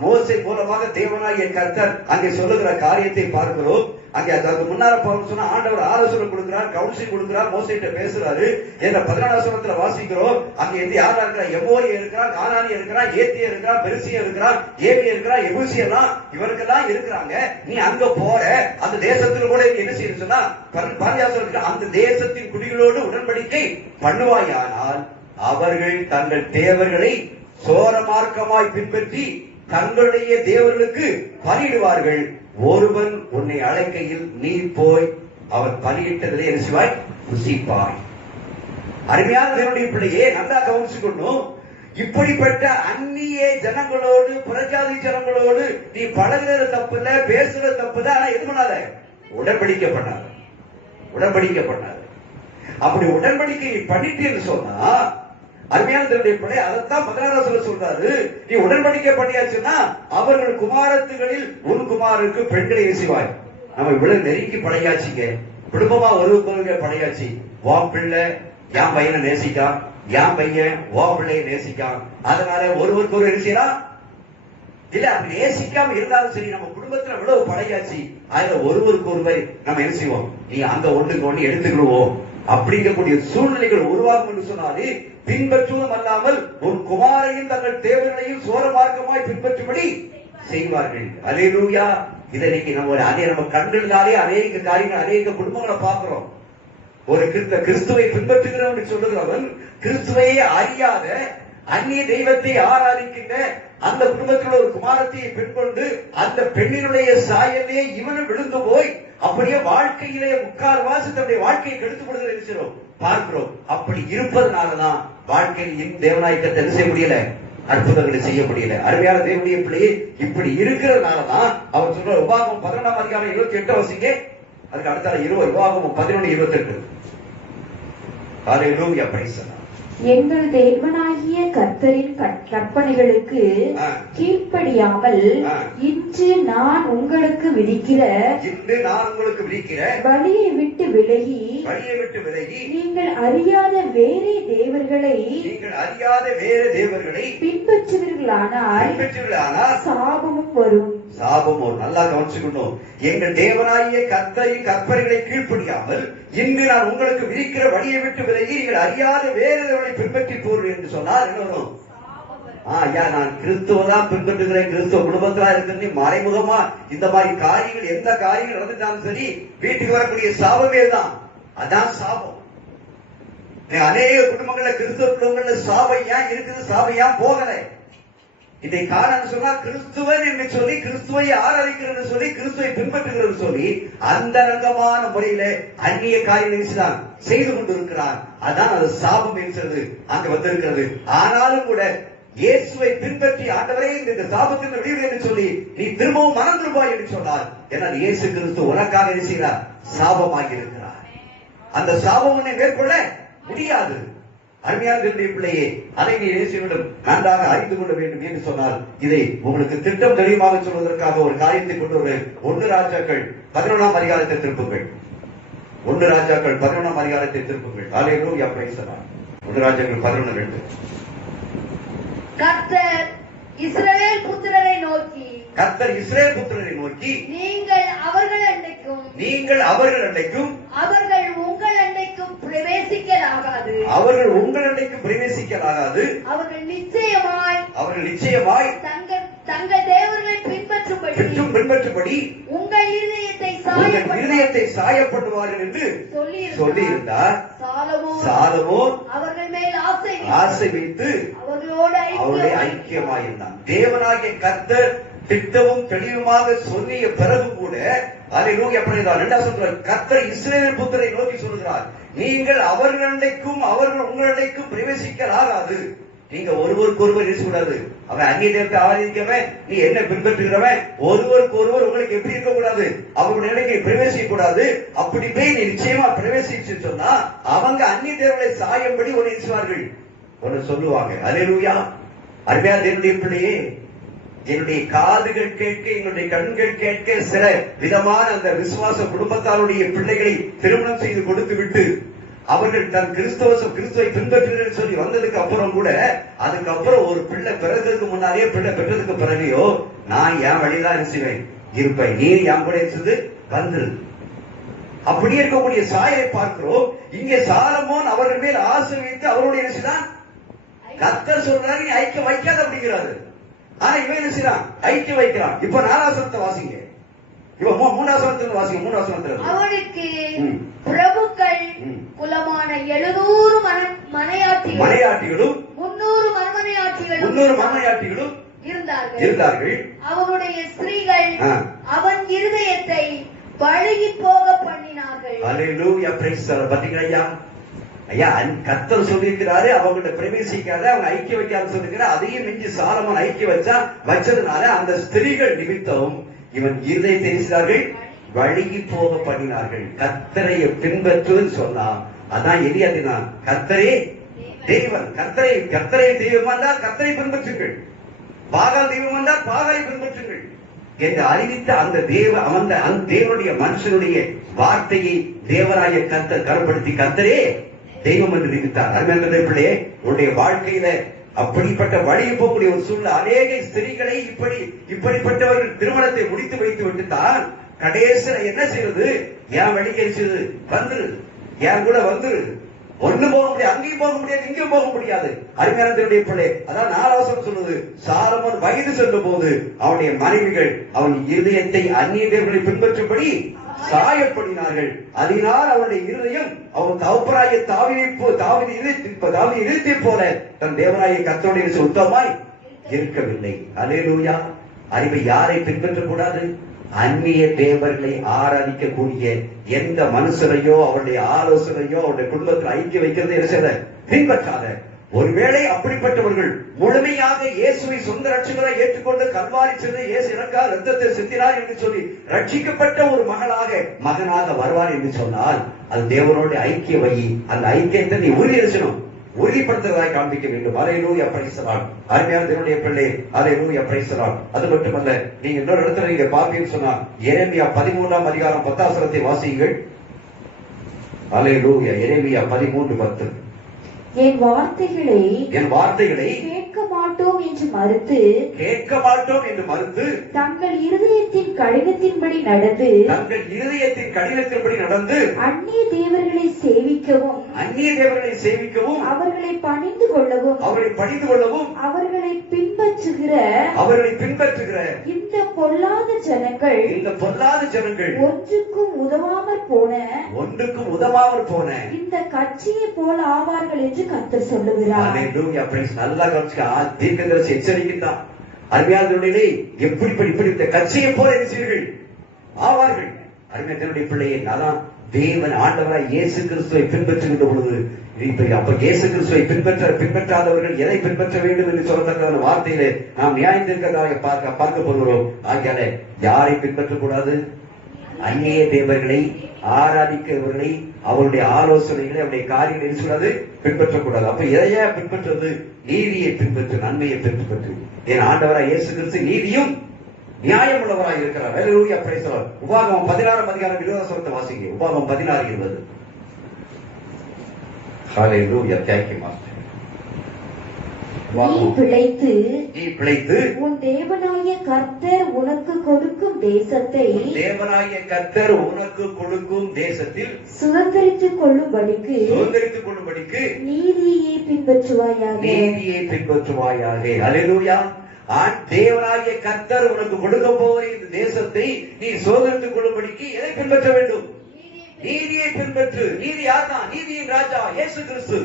மோசே மூலமாக தேவனாகிய கர்த்தர் அங்கே சொல்லுகிற காரியத்தை பார்க்கிறோம். அங்கே அதுக்கு முன்னால சொன்னா ஆண்டவர் ஆலோசனை கொடுக்கிறார், கவுன்சில் கொடுக்கிறார், மோசேட்ட பேசுறாரு. என்ற 14ஆம் வசனத்துல வாசிக்கிறோம். அங்க இருந்து யாரா இருக்கிறா? எமோரிய இருக்கிறான், கானானி இருக்கிறான், ஏத்திய இருக்கிறான், பெருசியா இருக்கிறான், ஏவிய இருக்கிறான், எபூசியெல்லாம் இவருக்கெல்லாம் இருக்கிறாங்க. நீ அங்க போற, அந்த தேசத்துல கூட என்ன செய்யணும் சொன்னா, அந்த தேசத்தின் குடிகளோடு உடன்படிக்கை பண்ணுவாயானால் அவர்கள் தங்கள் தேவர்களை சோர மார்க்கமாய் பின்பற்றி தங்களுடைய தேவர்களுக்கு பலியிடுவார்கள். ஒருவன் உன்னை அழைக்கையில் நீ போய் அவர் பலியிட்டதிலே என்ன செய்வாய்? புசிப்பாய். அருமையான தேவனுடைய பிள்ளையே, நல்லா கவனிச்சுக்கணும். இப்படிப்பட்ட அந்நிய ஜனங்களோடு, புறஜாதி ஜனங்களோடு நீ பழகுற தப்பு இல்ல, பேசுற தப்பு தான். ஆனா எது பண்ணாத? உடன்படிக்கை பண்ணாத. அப்படி உடன்படிக்கை நீ பண்ணிட்டேன்னு சொன்னா, அருமையான தேவனுடைய பிள்ளை, அதைத்தான் 16 சொல்றாரு. நீ உடன்படிக்கை பண்ணியாச்சுன்னா அவர்கள் குமாரத்துகளில் உன் குமாருக்கு பெண்களை ஏசுவாய். நம்ம இவ்வளவு நெருங்கி படையாச்சுங்க, குடும்பமா ஒருவருக்கு படையாச்சு. உன் பிள்ளை என் பையனை நேசிக்கான், என் பையன் உன் பிள்ளையை நேசிக்கான். அதனால ஒருவருக்கு ஒரு நேசிக்கலாம் இல்ல, அப்படி நேசிக்காம இருந்தாலும் சரி, நம்ம குடும்பத்துல இவ்வளவு படையாச்சு. அதுல ஒருவருக்கு ஒருவர் நம்ம என்ன செய்வோம்? நீ அங்க ஒண்ணுக்கு ஒண்ணு எடுத்துக்கிடுவோம் அப்படிங்கக்கூடிய சூழ்நிலைகள் உருவாகும் என்று சொன்னாலே பின்பற்றுவதும் அல்லாமல் உன் குமாரையும் தங்கள் தேவர்களையும் சோர மார்க்கமாய் பின்பற்றும்படி செய்வார்கள். அல்லேலூயா. இதை நம்ம கண்களினாலே அநேக காரியங்கள், அநேக குடும்பங்களை பார்க்கிறோம். ஒரு கிறிஸ்துவை பின்பற்றுகிறவன் சொல்லுகிறவன் கிறிஸ்துவையே அறியாத அந்நிய தெய்வத்தை ஆராதிக்கின்ற அந்த குடும்பத்தில் ஒரு குமாரத்தையை பெண் கொண்டு அந்த பெண்ணினுடைய சாயலே இவனும் விழுந்து போய் அப்படியே வாழ்க்கையிலே முக்கால்வாசி தன்னுடைய வாழ்க்கையை கெடுத்துக் கொடுக்கிறோம் பார்க்கிறோம். அப்படி இருப்பதனாலதான் வாழ்க்கையில் தேவனாய் கர்த்தர் செய்ய முடியல, அற்புதங்களை செய்ய முடியல. அருமையான தேவனுடைய பிள்ளையே, இப்படி இருக்கிறதுனாலதான் அவர் சொல்ற உபாகமம் 11ஆம் அதிகாரம் 28 வசீங்க. அதுக்கு அடுத்த உபாகமம் 11:28. அல்லேலூயா, பிரைஸ் தி லார்ட். எங்கள் தேவனாகிய கர்த்தரின் கற்பனைகளுக்கு கீழ்ப்படியாமல் இன்று நான் உங்களுக்கு விதிக்கிற வழியை விட்டு விலகி நீங்கள் அறியாத வேறே தேவர்களை பின்பற்றுவீர்களானால் சாபமும் வரும். சாபமும். நல்லா கவனிச்சுக்கணும். எங்கள் தேவனாகிய கர்த்தரின் கற்பனைகளை கீழ்ப்படியாமல் இன்று நான் உங்களுக்கு விதிக்கிற வழியை விட்டு விலகி நீங்கள் அறியாத வேறு தேவனை பின்பற்றி போறீர்கள் என்று சொன்னால் என்ன வரும்? ஐயா நான் கிறிஸ்துவதான் பின்பற்றுகிறேன், கிறிஸ்துவ குடும்பத்திலா இருக்கிறது, மறைமுகமா இந்த மாதிரி காரியங்கள் எந்த காரியங்கள் நடந்துட்டாலும் சரி வீட்டுக்கு வரக்கூடிய சாபமே தான். அதான் சாபம். அநேக குடும்பங்கள்ல, கிறிஸ்துவ குடும்பங்கள்ல சாபம் ஏன் இருக்குது, சாபம் ஏன் போகல? இதை காரணம் சொன்னா கிறிஸ்துவன் என்று சொல்லி, கிறிஸ்துவை ஆராதிக்கிறது சொல்லி, கிறிஸ்துவை பின்பற்றுகிறது சொல்லி அந்த ரங்கமான முறையில அந்நிய காரியங்களை செய்து கொண்டிருக்கிறார். அதான் அது சாபம் என்று அங்க வந்திருக்கிறது. ஆனாலும் கூட இயேசுவை பின்பற்றி ஆண்டவரே இந்த சாபத்தின் விடுதலை என்று சொல்லி நீ திரும்பவும் மனம் திரும்பாய் என்று சொன்னார். ஏன்னா இயேசு கிறிஸ்து உனக்காக என்ன செய்கிறார்? சாபமாகி இருக்கிறார். அந்த சாபம் உன்னை மேற்கொள்ள முடியாது. அருமையான தேவனுடைய பிள்ளையே, அதை நீ இயேசுவிடம் நன்றாக அறிந்து கொள்ள வேண்டும் என்று சொன்னால் இதை உங்களுக்கு திட்டம் தெளிவாக சொல்வதற்காக ஒரு காரியத்தை கொண்டு ஒரு 1 ராஜாக்கள் 11ஆம் அதிகாரத்தை திருப்புங்கள். 1 ராஜாக்கள் 11ஆம் அதிகாரத்தை திருப்புங்கள். அல்லேலூயா, பிரைஸ் தி லார்ட். 1 ராஜாக்கள் 11:2. கர்த்தர் இஸ்ரவேல் புத்திரரை நோக்கி, கர்த்தர் இஸ்ரவேல் புத்திரரை நோக்கி, நீங்கள் அவர்கள் அண்டைக்கும் அவர்கள் உங்கள் அண்டைக்கும் பிரவேசிக்கலாகாது. அவர்கள் நிச்சயமாய் தங்கள் தேவர்களை பின்பற்றும்படி உங்கள் இருதயத்தை சாயப்படுவார்கள் என்று சொல்லியிருந்தார். சாலமோன் அவர்கள் மேல் ஆசை வைத்து அவர்களோடு ஐக்கியமாயிருந்தான். தேவனாகிய கர்த்தர் திட்டமும் தெளிவுமாக சொல்லிய பிறகு கூட அல்லேலூயா, கர்த்தர் இஸ்ரவேல் புத்திரரை நோக்கி சொல்கிறார், நீங்கள் அவர்கள் அண்டைக்கும் அவர்கள் உங்கள் அண்டைக்கும் பிரவேசிக்கலாகாது. நீங்க ஒருவருக்கு ஒருவர் இருக்கக்கூடாது. அவன் அந்நிய தேவத்தை ஆராதிக்கவன், நீ என்ன பின்பற்றுகிறவன், ஒருவருக்கு ஒருவர் உங்களுக்கு எப்படி இருக்கக்கூடாது, அவருடைய நிலைக்கு பிரவேசிக்க கூடாது. அப்படி போய் நீ நிச்சயமா பிரவேசிச்சு சொன்னா அவங்க அந்நிய தேவனை சாயும்படி ஒன்று நினைச்சுவார்கள், ஒன்னு சொல்லுவாங்க. அல்லேலூயா. அருமையான தேவனுடைய பிள்ளையே, என்னுடைய காதுகள் கேட்க, என்னுடைய கண்கள் கேட்க சில விதமான அந்த விசுவாச குடும்பத்தாருடைய பிள்ளைகளை திருமணம் செய்து கொடுத்து விட்டு அவர்கள் தன் கிறிஸ்துவை பின்பற்றுகிறேன் சொல்லி வந்ததுக்கு அப்புறம் கூட, அதுக்கப்புறம் ஒரு பிள்ளை பிறந்ததுக்கு முன்னாலேயோ பிள்ளை பெற்றதுக்கு பிறகையோ நான் என் வழிதான் இருப்பேன், நீ என் கூட இருந்து வந்துரு. அப்படி இருக்கக்கூடிய சாயலை பார்க்கிறோம். இங்கே சாலமோன் அவர்கள் மேல் ஆசை வைத்து அவருடைய நினைச்சுதான் கர்த்தர் சொல்றாரு, நீ ஐக்கியம் வைக்காத அப்படிங்கிறாரு. ஆனா இவன் என்ன செய்யறான்? ஐக்கியம் வைக்கிறான். இப்ப 4ஆம் வசனத்தை வாசிங்க. இப்ப 3ஆம் வசனத்துல வாசிங்க. 3ஆம் வசனத்துல அவனுக்கு பிரபுக்கள் குலமான 700 மனையாட்டிகளும் 300 மறுமனையாட்டிகளும் இருந்தார்கள். அவனுடைய ஸ்திரீகள் அவன் இருதயத்தை பழகி போக பண்ணினார்கள். அல்லேலூயா, பிரைஸ் தி லார்ட். பாத்தீங்களா ஐயா, கர்த்தர் சொல்லியிருக்கிறாரு அவங்கள்ட்ட பிரவேசிக்காத, அவங்க ஐக்கிய வைக்காத சொல்லிருக்கிறார். அதையும் மிஞ்சி சாலமோன் ஐக்கிய வச்சதுனால அந்த ஸ்திரீகள் நிமித்தம் இவன் இருதயத்தை செய்தார்கள், வழுகி போக பண்ணினார்கள். கர்த்தரை பின்பற்றுன்னு சொன்னா அதான் எலியா, கர்த்தரே தெய்வம், கர்த்தரை தெய்வம் என்றால் கர்த்தரை பின்பற்றுங்கள், பாகால் தெய்வம் என்றால் பாகாலை பின்பற்றுங்கள் என்று அறிவித்த அந்த தேவனுடைய மனுஷனுடைய வார்த்தையை தேவராய கர்த்தர் கருப்படுத்தி கர்த்தரே தெய்வம் என்று நினைத்தார். அருமையான பிள்ளையே, உன்னுடைய வாழ்க்கையில அப்படிப்பட்ட வழியை போகக்கூடிய ஒரு சூழ்நிலை, அநேக ஸ்திரீகளை இப்படிப்பட்டவர்கள் திருமணத்தை முடித்து வைத்து விட்டுத்தான் கடைசியில என்ன செய்வது, என் வழிக்கு செய்வது, வந்துரு, என் கூட வந்துரு, ஒண்ணு போக முடியாது, அங்கேயும் போக முடியாது, இங்கேயும் போக முடியாது. அருமையான பிள்ளை, அதான் 4ஆம் வசனம் சொல்லுது, சாலமோன் வயது சென்ற போது அவனுடைய மனைவிகள் அவன் இருதயத்தை அந்நிய தேவர்களை பின்பற்றும்படி சாயப்படினார்கள். அதனால் அவனுடைய இருதயம் அவன் தகப்பனாகிய தாவீது இருதயத்தை போல தன் தேவனாகிய கர்த்தருடைய சுத்தமாய் இருக்கவில்லை. அல்லேலூயா. அறிவை யாரை பின்பற்றக்கூடாது? அந்நிய தேவர்களை ஆராதிக்கக்கூடிய எந்த மனுஷரையோ அவருடைய ஆலோசனையோ அவருடைய குடும்பத்தில் ஐக்கிய வைக்கிறது என்ன செய்த பின்பற்றாத. ஒருவேளை அப்படிப்பட்டவர்கள் முழுமையாக இயேசுவை சொந்த ரட்சகராக ஏற்றுக்கொண்டு கல்வாரி சென்று இயேசு எனக்காக ரத்தத்தை சிந்தினார் என்று சொல்லி ரட்சிக்கப்பட்ட ஒரு மகனாக வருவார் என்று சொன்னால் அது தேவனோட ஐக்கிய வழி. அந்த ஐக்கியத்தை நீ உறுதிப்படுத்துவதாக காண்பிக்க வேண்டும். அல்லேலூயா, பிரைஸ் தி லார்ட். அருமையான தேவனுடைய பிள்ளை, அல்லேலூயா, பிரைஸ் தி லார்ட். அது மட்டுமல்ல, நீங்க இன்னொரு இடத்துல நீங்க பாப்பீங்கன்னு சொன்னா எரேமியா 13ஆம் அதிகாரம் 10ஆம் வசனத்தை வாசியுங்கள். அல்லேலூயா. எரேமியா 13:10. என் வார்த்தைகளை கேட்க மாட்டோம் என்று மறுத்து தங்கள் இருதயத்தின் கடினத்தின்படி நடந்து அந்நிய தேவர்களை சேவிக்கவும் அவர்களை பணிந்து கொள்ளவும் அவர்களை பின்பற்றுகிற இந்த பொல்லாத ஜனங்கள் ஒன்றுக்கும் உதவாமற் போன இந்த கட்சியை போல ஆவார்கள் என்று கர்த்தர் சொல்லுகிறார். நல்லா தீர்க்கதரிசி எச்சரிக்கின்றான். அருமையானவர்களே, இப்படி இந்த கட்சியை போல என்ன ஆவார்கள். அருமையானவருடைய பிள்ளையை அதான் தேவன் ஆண்டவராய் இயேசு கிறிஸ்துவை பின்பற்றுகின்ற பொழுது அப்ப இயேசு கிறிஸ்துவை பின்பற்றாதவர்கள் எதை பின்பற்ற வேண்டும் என்று சொல்லத்தக்க வார்த்தையிலே நாம் நியாயத்திற்காக பார்க்க போகிறோம். ஆகியால யாரை பின்பற்றக்கூடாது? அந்நிய தேவர்களை ஆராதிக்கிறவர்களை, அவருடைய ஆலோசனைகளை, அவருடைய காரியங்களை சொல்லாது பின்பற்றக்கூடாது. அப்ப எதையா பின்பற்றுவது? நீதியை பின்பற்று, நன்மையை பின்பற்று. என் ஆண்டவராய் இயேசு கிறிஸ்து நீதியும் நியாயம் உள்ளவராய் இருக்கிறார். ஹல்லேலூயா, பிரைஸ் தி லார்ட். உபாகமம் 16:20 வாசிங்க. உபாகமம் 16:20. ஹல்லேலூயா, தேங்க் யூ மாஸ்டர். நீ பிழைத்து உன் தேவனாகிய கர்த்தர் உனக்கு கொடுக்கும் தேசத்தில் சுதந்தரித்துக் கொள்ளும்படிக்கு நீதியை பின்பற்றுவாயாக. ஹல்லேலூயா. தேவனாகிய கர்த்தர் உனக்கு கொடுக்க போகிற இந்த தேசத்தை நீ சுதந்தரித்துக் கொள்ளும்படிக்கு எதை பின்பற்ற வேண்டும்? நீதியை பின்பற்று. நீதி யார்தான்? நீதியின் ராஜா இயேசு கிறிஸ்து.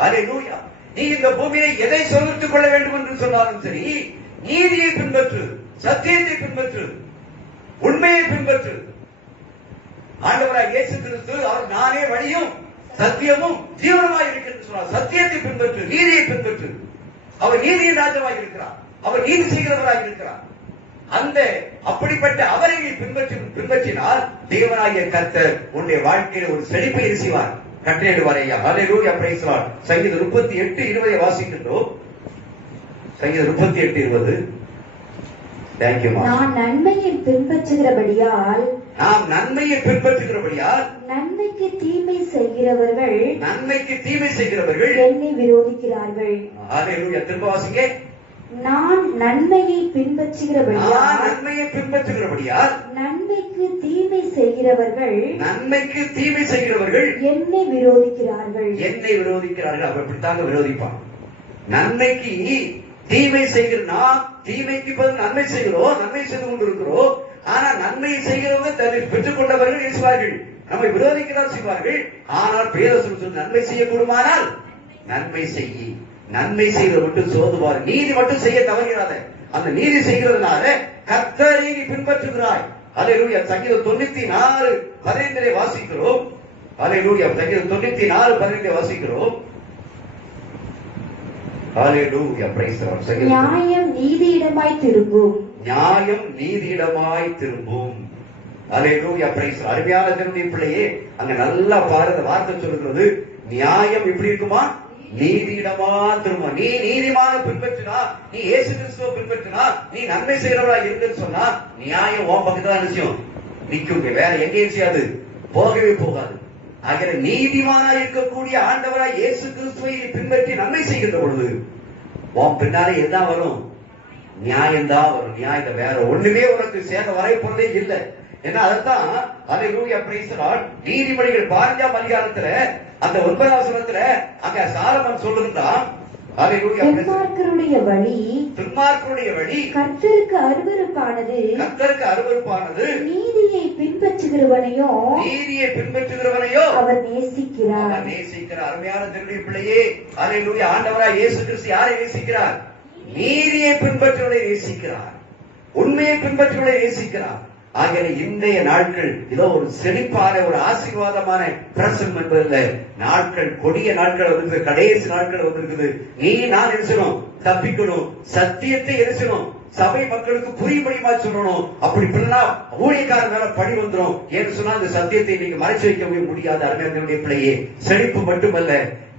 ஹல்லேலூயா. நீ இந்த பூமியை எதை சுதந்திரித்துக் கொள்ள வேண்டும் என்று சொன்னாலும் சரி, நீதியை பின்பற்று, சத்தியத்தை பின்பற்று, உண்மையை பின்பற்று. ஆண்டவராய் இயேசு கிறிஸ்து அவர் நானே வழியும் சத்தியமும் ஜீவனமாய் இருக்கிறது சொன்னார். சத்தியத்தை பின்பற்று, நீதியை பின்பற்று. அவர் நீதியின் ராஜாவாய் இருக்கிறார். அவர் நீதி செய்கிறவராய் இருக்கிறார். அந்த அப்படிப்பட்ட அவரை நீ பின்பற்றினால் தேவனாகிய கர்த்தர் உன்னுடைய வாழ்க்கையில் ஒரு செழிப்பை செய்வார், கட்டளையிடுவாரையா. ஹல்லேலூயா, பிரைஸ் தி லார்ட். சங்கீதம் 38:20 வாசிக்கின்றோம். சங்கீதம் 38:20. Thank you. நான் நன்மையை பின்பற்றுகிறபடியால் நன்மைக்கு தீமை செய்கிறவர்கள் என்னை விரோதிக்கிறார்கள். ஹல்லேலூயா. திரும்ப வாசிங்க. நான் நன்மையை பின்பற்றுகிறபடியால் நன்மைக்கு தீமை செய்கிறவர்கள் என்னை விரோதிக்கிறார்கள். அப்படித்தாங்க விரோதிப்பான். நன்மைக்கு தீமை செய்கிற நாம் தீமைக்கு பதில் நன்மை செய்கிறோம், நன்மை செய்து கொண்டிருக்கிறோம். ஆனா நன்மையை செய்கிறவங்க தன்னை பெற்றுக் கொண்டவர்கள் பேசுவார்கள், நம்மை விரோதிக்கிறார் செய்வார்கள். ஆனால் பேரரசு நன்மை செய்யக்கூடுமானால் நன்மை செய்ய, நன்மை செய்வது மட்டும் சோதுவார், நீதி மட்டும் செய்ய தவறுகிறாத. அந்த நீதி செய்கிறதுனால கர்த்தரை நீ பின்பற்றுகிறாய். ஹல்லேலூயா. சங்கீதம் 94:15 வாசிக்கிறோம். ஹல்லேலூயா. சங்கீதம் 94:15 வாசிக்கிறோம். ஹல்லேலூயா, பிரைஸ் தி லார்ட். நியாயம் நீதியிடமாய் திரும்பும். ஹல்லேலூயா, பிரைஸ். அருமையான தேவனுடைய பிள்ளையே, அங்க நல்லா பாருங்க, வார்த்தை சொல்லுகிறது நியாயம் எப்படி இருக்குமா? நீதியிடமா திரும்ப. நீ நீதிமான பின்பற்றினா, நீ இயேசு கிறிஸ்துவை பின்பற்றினா, நீ நன்மை செய்கிறவரா இருக்குன்னு சொன்னா நியாயம் உன் பக்கத்துல நிச்சயம் நிற்கும், வேற எங்கேயும் செய்யாது, போகவே போகாது. ஆகிய நீதிமானா இருக்கக்கூடிய ஆண்டவராய் இயேசு கிறிஸ்துவை பின்பற்றி நன்மை செய்கின்ற பொழுது உன் பின்னாலே என்ன வரும்? நியாயம்தான் வரும். நியாயத்தை வேற ஒண்ணுமே உனக்கு சேர்ந்த வரை போறதே இல்லை. ஏன்னா அதான் ஹல்லேலூயா, பிரைஸ் தி லார்ட். நீதிமொழிகள் 15ஆம் அதிகாரத்துல அந்த 9ஆம் வசனத்துல அங்க சாலமன் சொல்லுகிறான், ஹல்லேலூயா, துன்மார்க்கருடைய வழி கர்த்தருக்கு அருவருப்பானது, நீதியை பின்பற்றுகிறவனையோ அவர் நேசிக்கிறார். அருமையான தேவனுடைய பிள்ளையே, ஹல்லேலூயா, ஆண்டவராய் இயேசு கிறிஸ்து யாரை நேசிக்கிறார்? நீதியை பின்பற்றுவதை நேசிக்கிறார், உண்மையை பின்பற்றுவதை நேசிக்கிறார். ஆகிய இன்றைய நாட்கள் இதோ ஒரு செழிப்பான ஒரு ஆசீர்வாதமான பிரசனம் என்பதில்லை. நாட்கள் கொடிய நாட்கள் வந்திருக்கு, கடைசி நாட்கள் வந்திருக்குது. நீ நான் எரிசணும், தப்பிக்கணும், சத்தியத்தை எரிசணும், சபை மக்களுக்கு புரியும்படிமா சொல்லணும். அப்படி பண்ணா ஊழியக்காரன் மேல பழி வந்துடும். ஏன்னு சொன்னா இந்த சத்தியத்தை நீங்க மறைச்சு வைக்கவே முடியாது. அருமையான பிள்ளையே, செழிப்பு மட்டுமல்ல,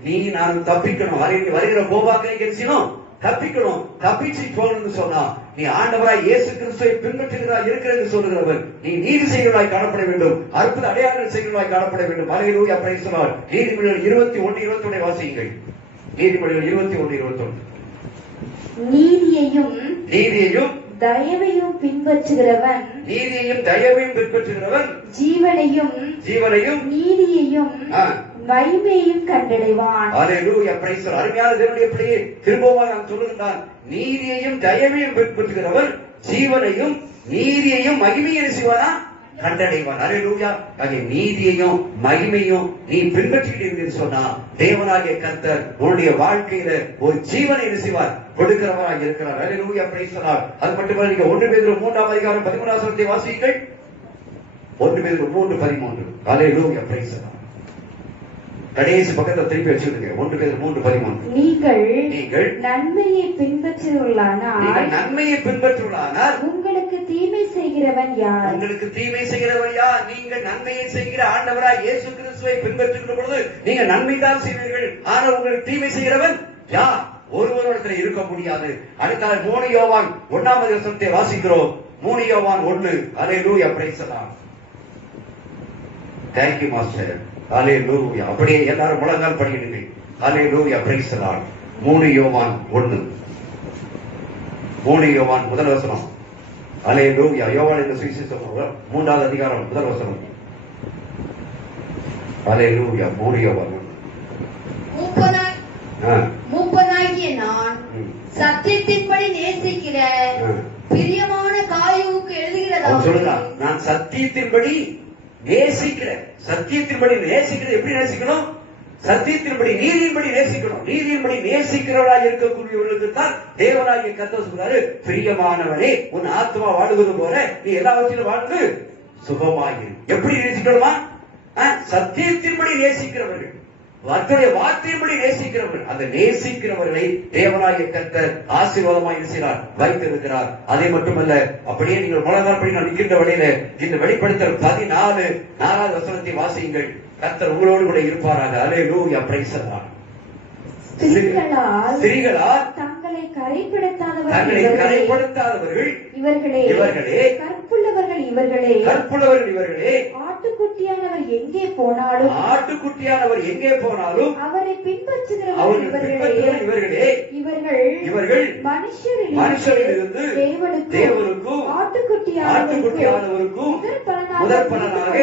நீ நான் தப்பிக்கணும். வருகிற கோபாக்களை எரிசணும், தப்பிக்கணும், தப்பிச்சு போகணும்னு சொன்னா நீ ஆண்டவராய் இயேசு கிறிஸ்துவை பின்பற்றுகிறாய் இருக்கிறது சொல்லுகிறவர் நீ நீதி செய்கிறவராய் காணப்பட வேண்டும், அற்புத அடையாளங்கள் செய்கிறவராய் காணப்பட வேண்டும். அல்லேலூயா, பிரைஸ் தி லார்ட். நீதிமொழிகள் 21:21 வாசியுங்கள். நீதிமொழிகள் 21:21. நீதியையும் தயவையும் பின்பற்றுகிறவன் ஜீவனையும் நீதியையும் மகிமையையும் கண்டடைவான். அல்லேலூயா, பிரைஸ் தி லார்ட். அருமையான தேவனுடைய பிள்ளையே, திரும்பவும் நான் சொல்லுகிறேன், நீதியையும் தயவையும் பின்பற்றுகிறவன் ஜீவனையும் நீதியையும் மகிமையும் செய்வானா கண்டடைவான். அல்லேலூயா. நீதியையும் மகிமையும் நீ பின்பற்றிட்டு சொன்னா தேவனாகிய கர்த்தர் உன்னுடைய வாழ்க்கையில ஒரு ஜீவனை செய்வார், கொடுக்கிறவராக இருக்கிறார். அல்லேலூயா, பிரைஸ் தி லார்ட். அது மட்டுமல்ல, நீங்க 1 பேதுரு 3:13 வாசியுங்கள். 1 பேதுரு 3:13. அல்லேலூயா, பிரைஸ் தி லார்ட். கடைசி பக்கத்தை திருப்பி வச்சிருங்க. 1 பேதுரு 3:13. நீங்கள் நன்மையை பின்பற்றுவீர்களானால் உங்களுக்கு தீமை செய்கிறவன் யார்? நீங்கள் நன்மையை செய்கிற ஆண்டவராய் இயேசு கிறிஸ்துவை பின்பற்றுகிற பொழுது நீங்க நன்மை தான் செய்வீர்கள். ஆனால் உங்களுக்கு தீமை செய்கிறவன் யார்? ஒருவரிடத்துல இருக்க முடியாது. அடுத்த 3 யோவான் 1 வாசிக்கிறோம். 3 யோவான் 1. Hallelujah, praise the Lord. Thank you master. Hallelujah. அப்படியே எல்லாரும் முழங்கால் படியிடுங்க. அல்லேலூயா, பிரைஸ் தி லார்ட். 3 யோவான் 1. 3 யோவான் 1 அல்லேலூயா. யோவான் என்ற சுவிசேஷம் 3வது அதிகாரம் 1 அல்லேலூயா. 3 யோவான். மூப்பனாகிய நான் சத்தியத்தின்படி நேசிக்கிற பிரியமான காயுவுக்கு எழுதுகிறதா சொல்லுங்க. நான் சத்தியத்தின்படி நேசிக்கிறேன். சத்தியத்தின்படி நேசிக்கிறது எப்படி நேசிக்கணும்? சத்தியத்தின்படி நீதியின்படி நேசிக்கணும். நீதியின்படி நேசிக்கிறவராக இருக்கக்கூடியவர்களுக்கு தான் தேவனாகிய கர்த்தர் சொல்றாரு, பிரியமானவனே உன் ஆத்மா வாழுவது போல நீ எல்லாவற்றிலும் வாழ்ந்து சுகமாயிரு. எப்படி நேசிக்கணுமா? சத்தியத்தின்படி நேசிக்கிறவர்கள், வார்த்தையின்படி நேசிக்கிறவர்கள், அந்த நேசிக்கிறவர்களை தேவனாகிய கர்த்தர் ஆசீர்வாதமாக இருக்கிறார், வைத்திருக்கிறார். அதை மட்டுமல்ல, அப்படியே நீங்கள் முழங்கால்படி நான் நிற்கின்ற வழியில இந்த வெளிப்படுத்தல் 14 வசனத்தை வாசியுங்கள். கர்த்தர் உங்களோடு கூட இருப்பாராக. அல்லேலூயா, பிரைஸ் தி லார்ட். ஸ்திரீகளால் தங்களை கரைப்படுத்தாதவர்கள் இவர்களே, கற்புள்ளவர்கள் இவர்களே, ஆட்டுக்குட்டியானவர் எங்கே போனாலும் அவரை பின்பற்றுகிறவர்கள் இவர்கள் மனுஷரிலிருந்து தேவனுக்கும் ஆட்டுக்குட்டியானவருக்கும் முதற்பலனாக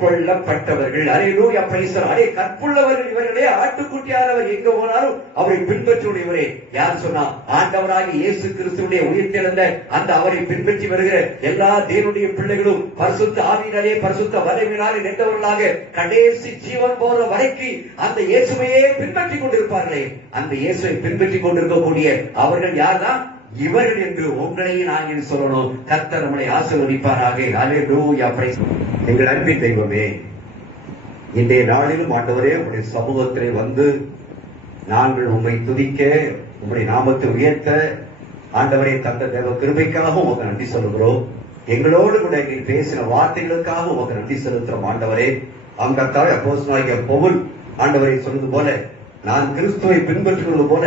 கொள்ளப்பட்டவர்கள். அல்லேலூயா, பிரைஸ் தி லார்ட். கற்புள்ளவர்கள் இவர்களே, ஆட்டுக்குட்டியானவர் எங்க போனாலும் அவரை பின்பற்றுவரே. யார் சொன்னா? ஆண்டவராகிய இயேசு கிறிஸ்துவுடைய உயிர்த்தெழுந்த அந்த அவரை பின்பற்றி வருகிற எல்லா தேவனுடைய பிள்ளைகளும் பரிசுத்த ஆவியினாலே பரிசுத்த வல்லமையினாலே நின்றவர்களாக கடைசி ஜீவன் போற வரைக்கும் அந்த இயேசுவையே பின்பற்றி கொண்டிருப்பார்களே. அந்த இயேசுவை பின்பற்றி கொண்டிருக்கக்கூடிய அவர்கள் யார்தான்? இவர்கள் என்று உங்களையும் நாங்கள் சொல்லணும். கர்த்தர் நம்மளை ஆசீர்வதிப்பாராக. அல்லேலூயா, பிரைஸ். எங்கள் அன்பின் தெய்வமே, இன்றைய நாளிலும் ஆண்டவரே உங்களுடைய சமூகத்திலே வந்து நாங்கள் உம்மை துதிக்க, உம்முடைய நாமத்தை உயர்த்த ஆண்டவரே தந்த தேவ கிருபைக்காக உமக்கு நன்றி சொல்லுகிறோம். எங்களோடு கூட நீர் பேசின வார்த்தைகளுக்காக உமக்கு நன்றி செலுத்துறோம். ஆண்டவரே, அங்கத்தாய் அப்போஸ்தலனாகிய பவுல் ஆண்டவரை சொன்னது போல, நான் கிறிஸ்துவை பின்பற்றுவது போல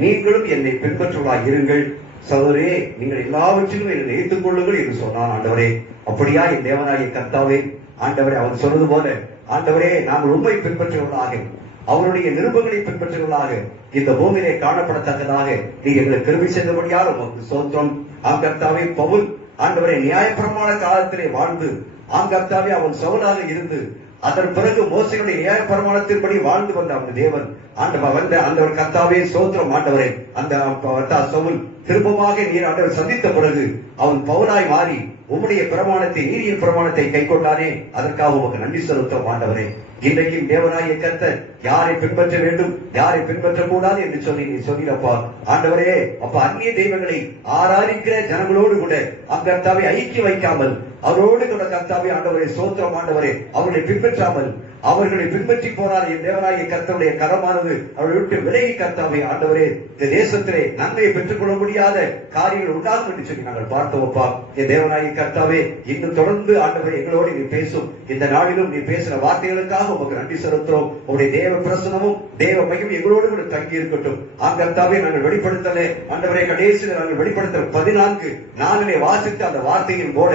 நீங்களும் என்னை பின்பற்றுவதாக இருங்கள். சகோதரே, நீங்கள் எல்லாவற்றிலும் என்னை ஏற்றுக் கொள்ளுங்கள் என்று சொன்னான். ஆண்டவரே, அப்படியா என் தேவனாகிய கர்த்தாவே, ஆண்டவரே அவர் சொன்னது போல ஆண்டவரே நாங்கள் உண்மை பின்பற்றுவதாக, அவருடைய நிருபங்களை பின்பற்றுவதாக இந்த பூமியிலே காணப்படத்தக்கதாக நீ எங்களுக்கு கிருபை செய்தபடியால் உமக்கு ஸ்தோத்திரம். கர்த்தாவே, பவுல் ஆண்டவரே நியாயப்பிரமாண காலத்திலே வாழ்ந்து கர்த்தாவே அவன் சவுலாக இருந்து அதன் பிறகு மோசையுடைய நியாயப்பிரமாணத்தின்படி வாழ்ந்து வந்த அந்த தேவன் ஆண்டவர் வந்த அந்த கர்த்தாவே ஸ்தோத்திரம். ஆண்டவரே, அந்த சவுல் திரும்பமாக நீர் ஆண்டவர் சந்தித்த பிறகு அவன் பவுலாய் மாறி உம்முடைய பிரமாணத்தை, நீதியின் பிரமாணத்தை கை கொண்டானே, அதற்காக உமக்கு நன்றி செலுத்தும். ஆண்டவரே, இன்றைக்கும் தேவனாகிய கர்த்தர் யாரை பின்பற்ற வேண்டும், யாரை பின்பற்றக்கூடாது என்று சொல்லி நீ சொல்லிடப்பா. ஆண்டவரே, அப்ப அந்நிய தெய்வங்களை ஆராதிக்கிற ஜனங்களோடு கூட கர்த்தாவை ஐக்கிய வைக்காமல், அவரோடு கூட கர்த்தாவே ஆண்டவரே ஸ்தோத்திரம். ஆண்டவரே, அவர்களை பின்பற்றாமல் அவர்களை பின்பற்றி போனார் என் தேவனாகிய கர்த்தருடைய கரமானது அவர்களை விட்டு விலகி கர்த்தாவே ஆண்டவரே இந்த தேசத்திலே நன்மையை பெற்றுக் கொள்ள முடியாது முடியாத காரியங்கள் உண்டாகும் என்று சொல்லி நாங்கள் பார்த்தோம்ப்பா. என் தேவனாகிய கர்த்தாவே, இன்னும் தொடர்ந்து ஆண்டவரே எங்களோடு நீ பேசும். இந்த நாளிலும் நீ பேசுற வார்த்தைகளுக்காக உமக்கு நன்றி செலுத்துறோம். உங்களுடைய தேவ பிரசனமும் தேவ மகிமை எங்களோடு கூட தங்கி இருக்கட்டும். கர்த்தாவே, நாங்கள் வெளிப்படுத்தலே ஆண்டவரே, கடைசியில் நாங்கள் வெளிப்படுத்த 14:4 வாசித்து அந்த வார்த்தையின் போல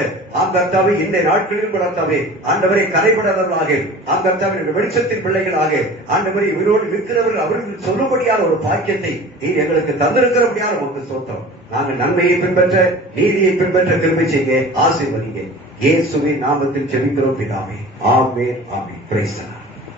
கர்த்தாவே, இந்த நாட்களில் கர்த்தாவே ஆண்டவரை கரைபடர்களாக கர்த்தாவே வெளிச்சத்தின் பிள்ளைகளாக ஆண்டவரை இவரோடு இருக்கிறவர்கள் அவர்கள் சொல்லும்படியான ஒரு பாக்கியத்தை நீ எங்களுக்கு தந்திருக்கிறபடியான உமக்கு ஸ்தோத்திரம். நாங்கள் நன்மையை பின்பற்ற, நீதியை பின்பற்ற கிருபை செய்ய ஆசீர்வதிங்க. இயேசுவின் நாமத்தில் ஜெபிக்கிறோம் பிதாவே. Amen, amen. Praise the Lord.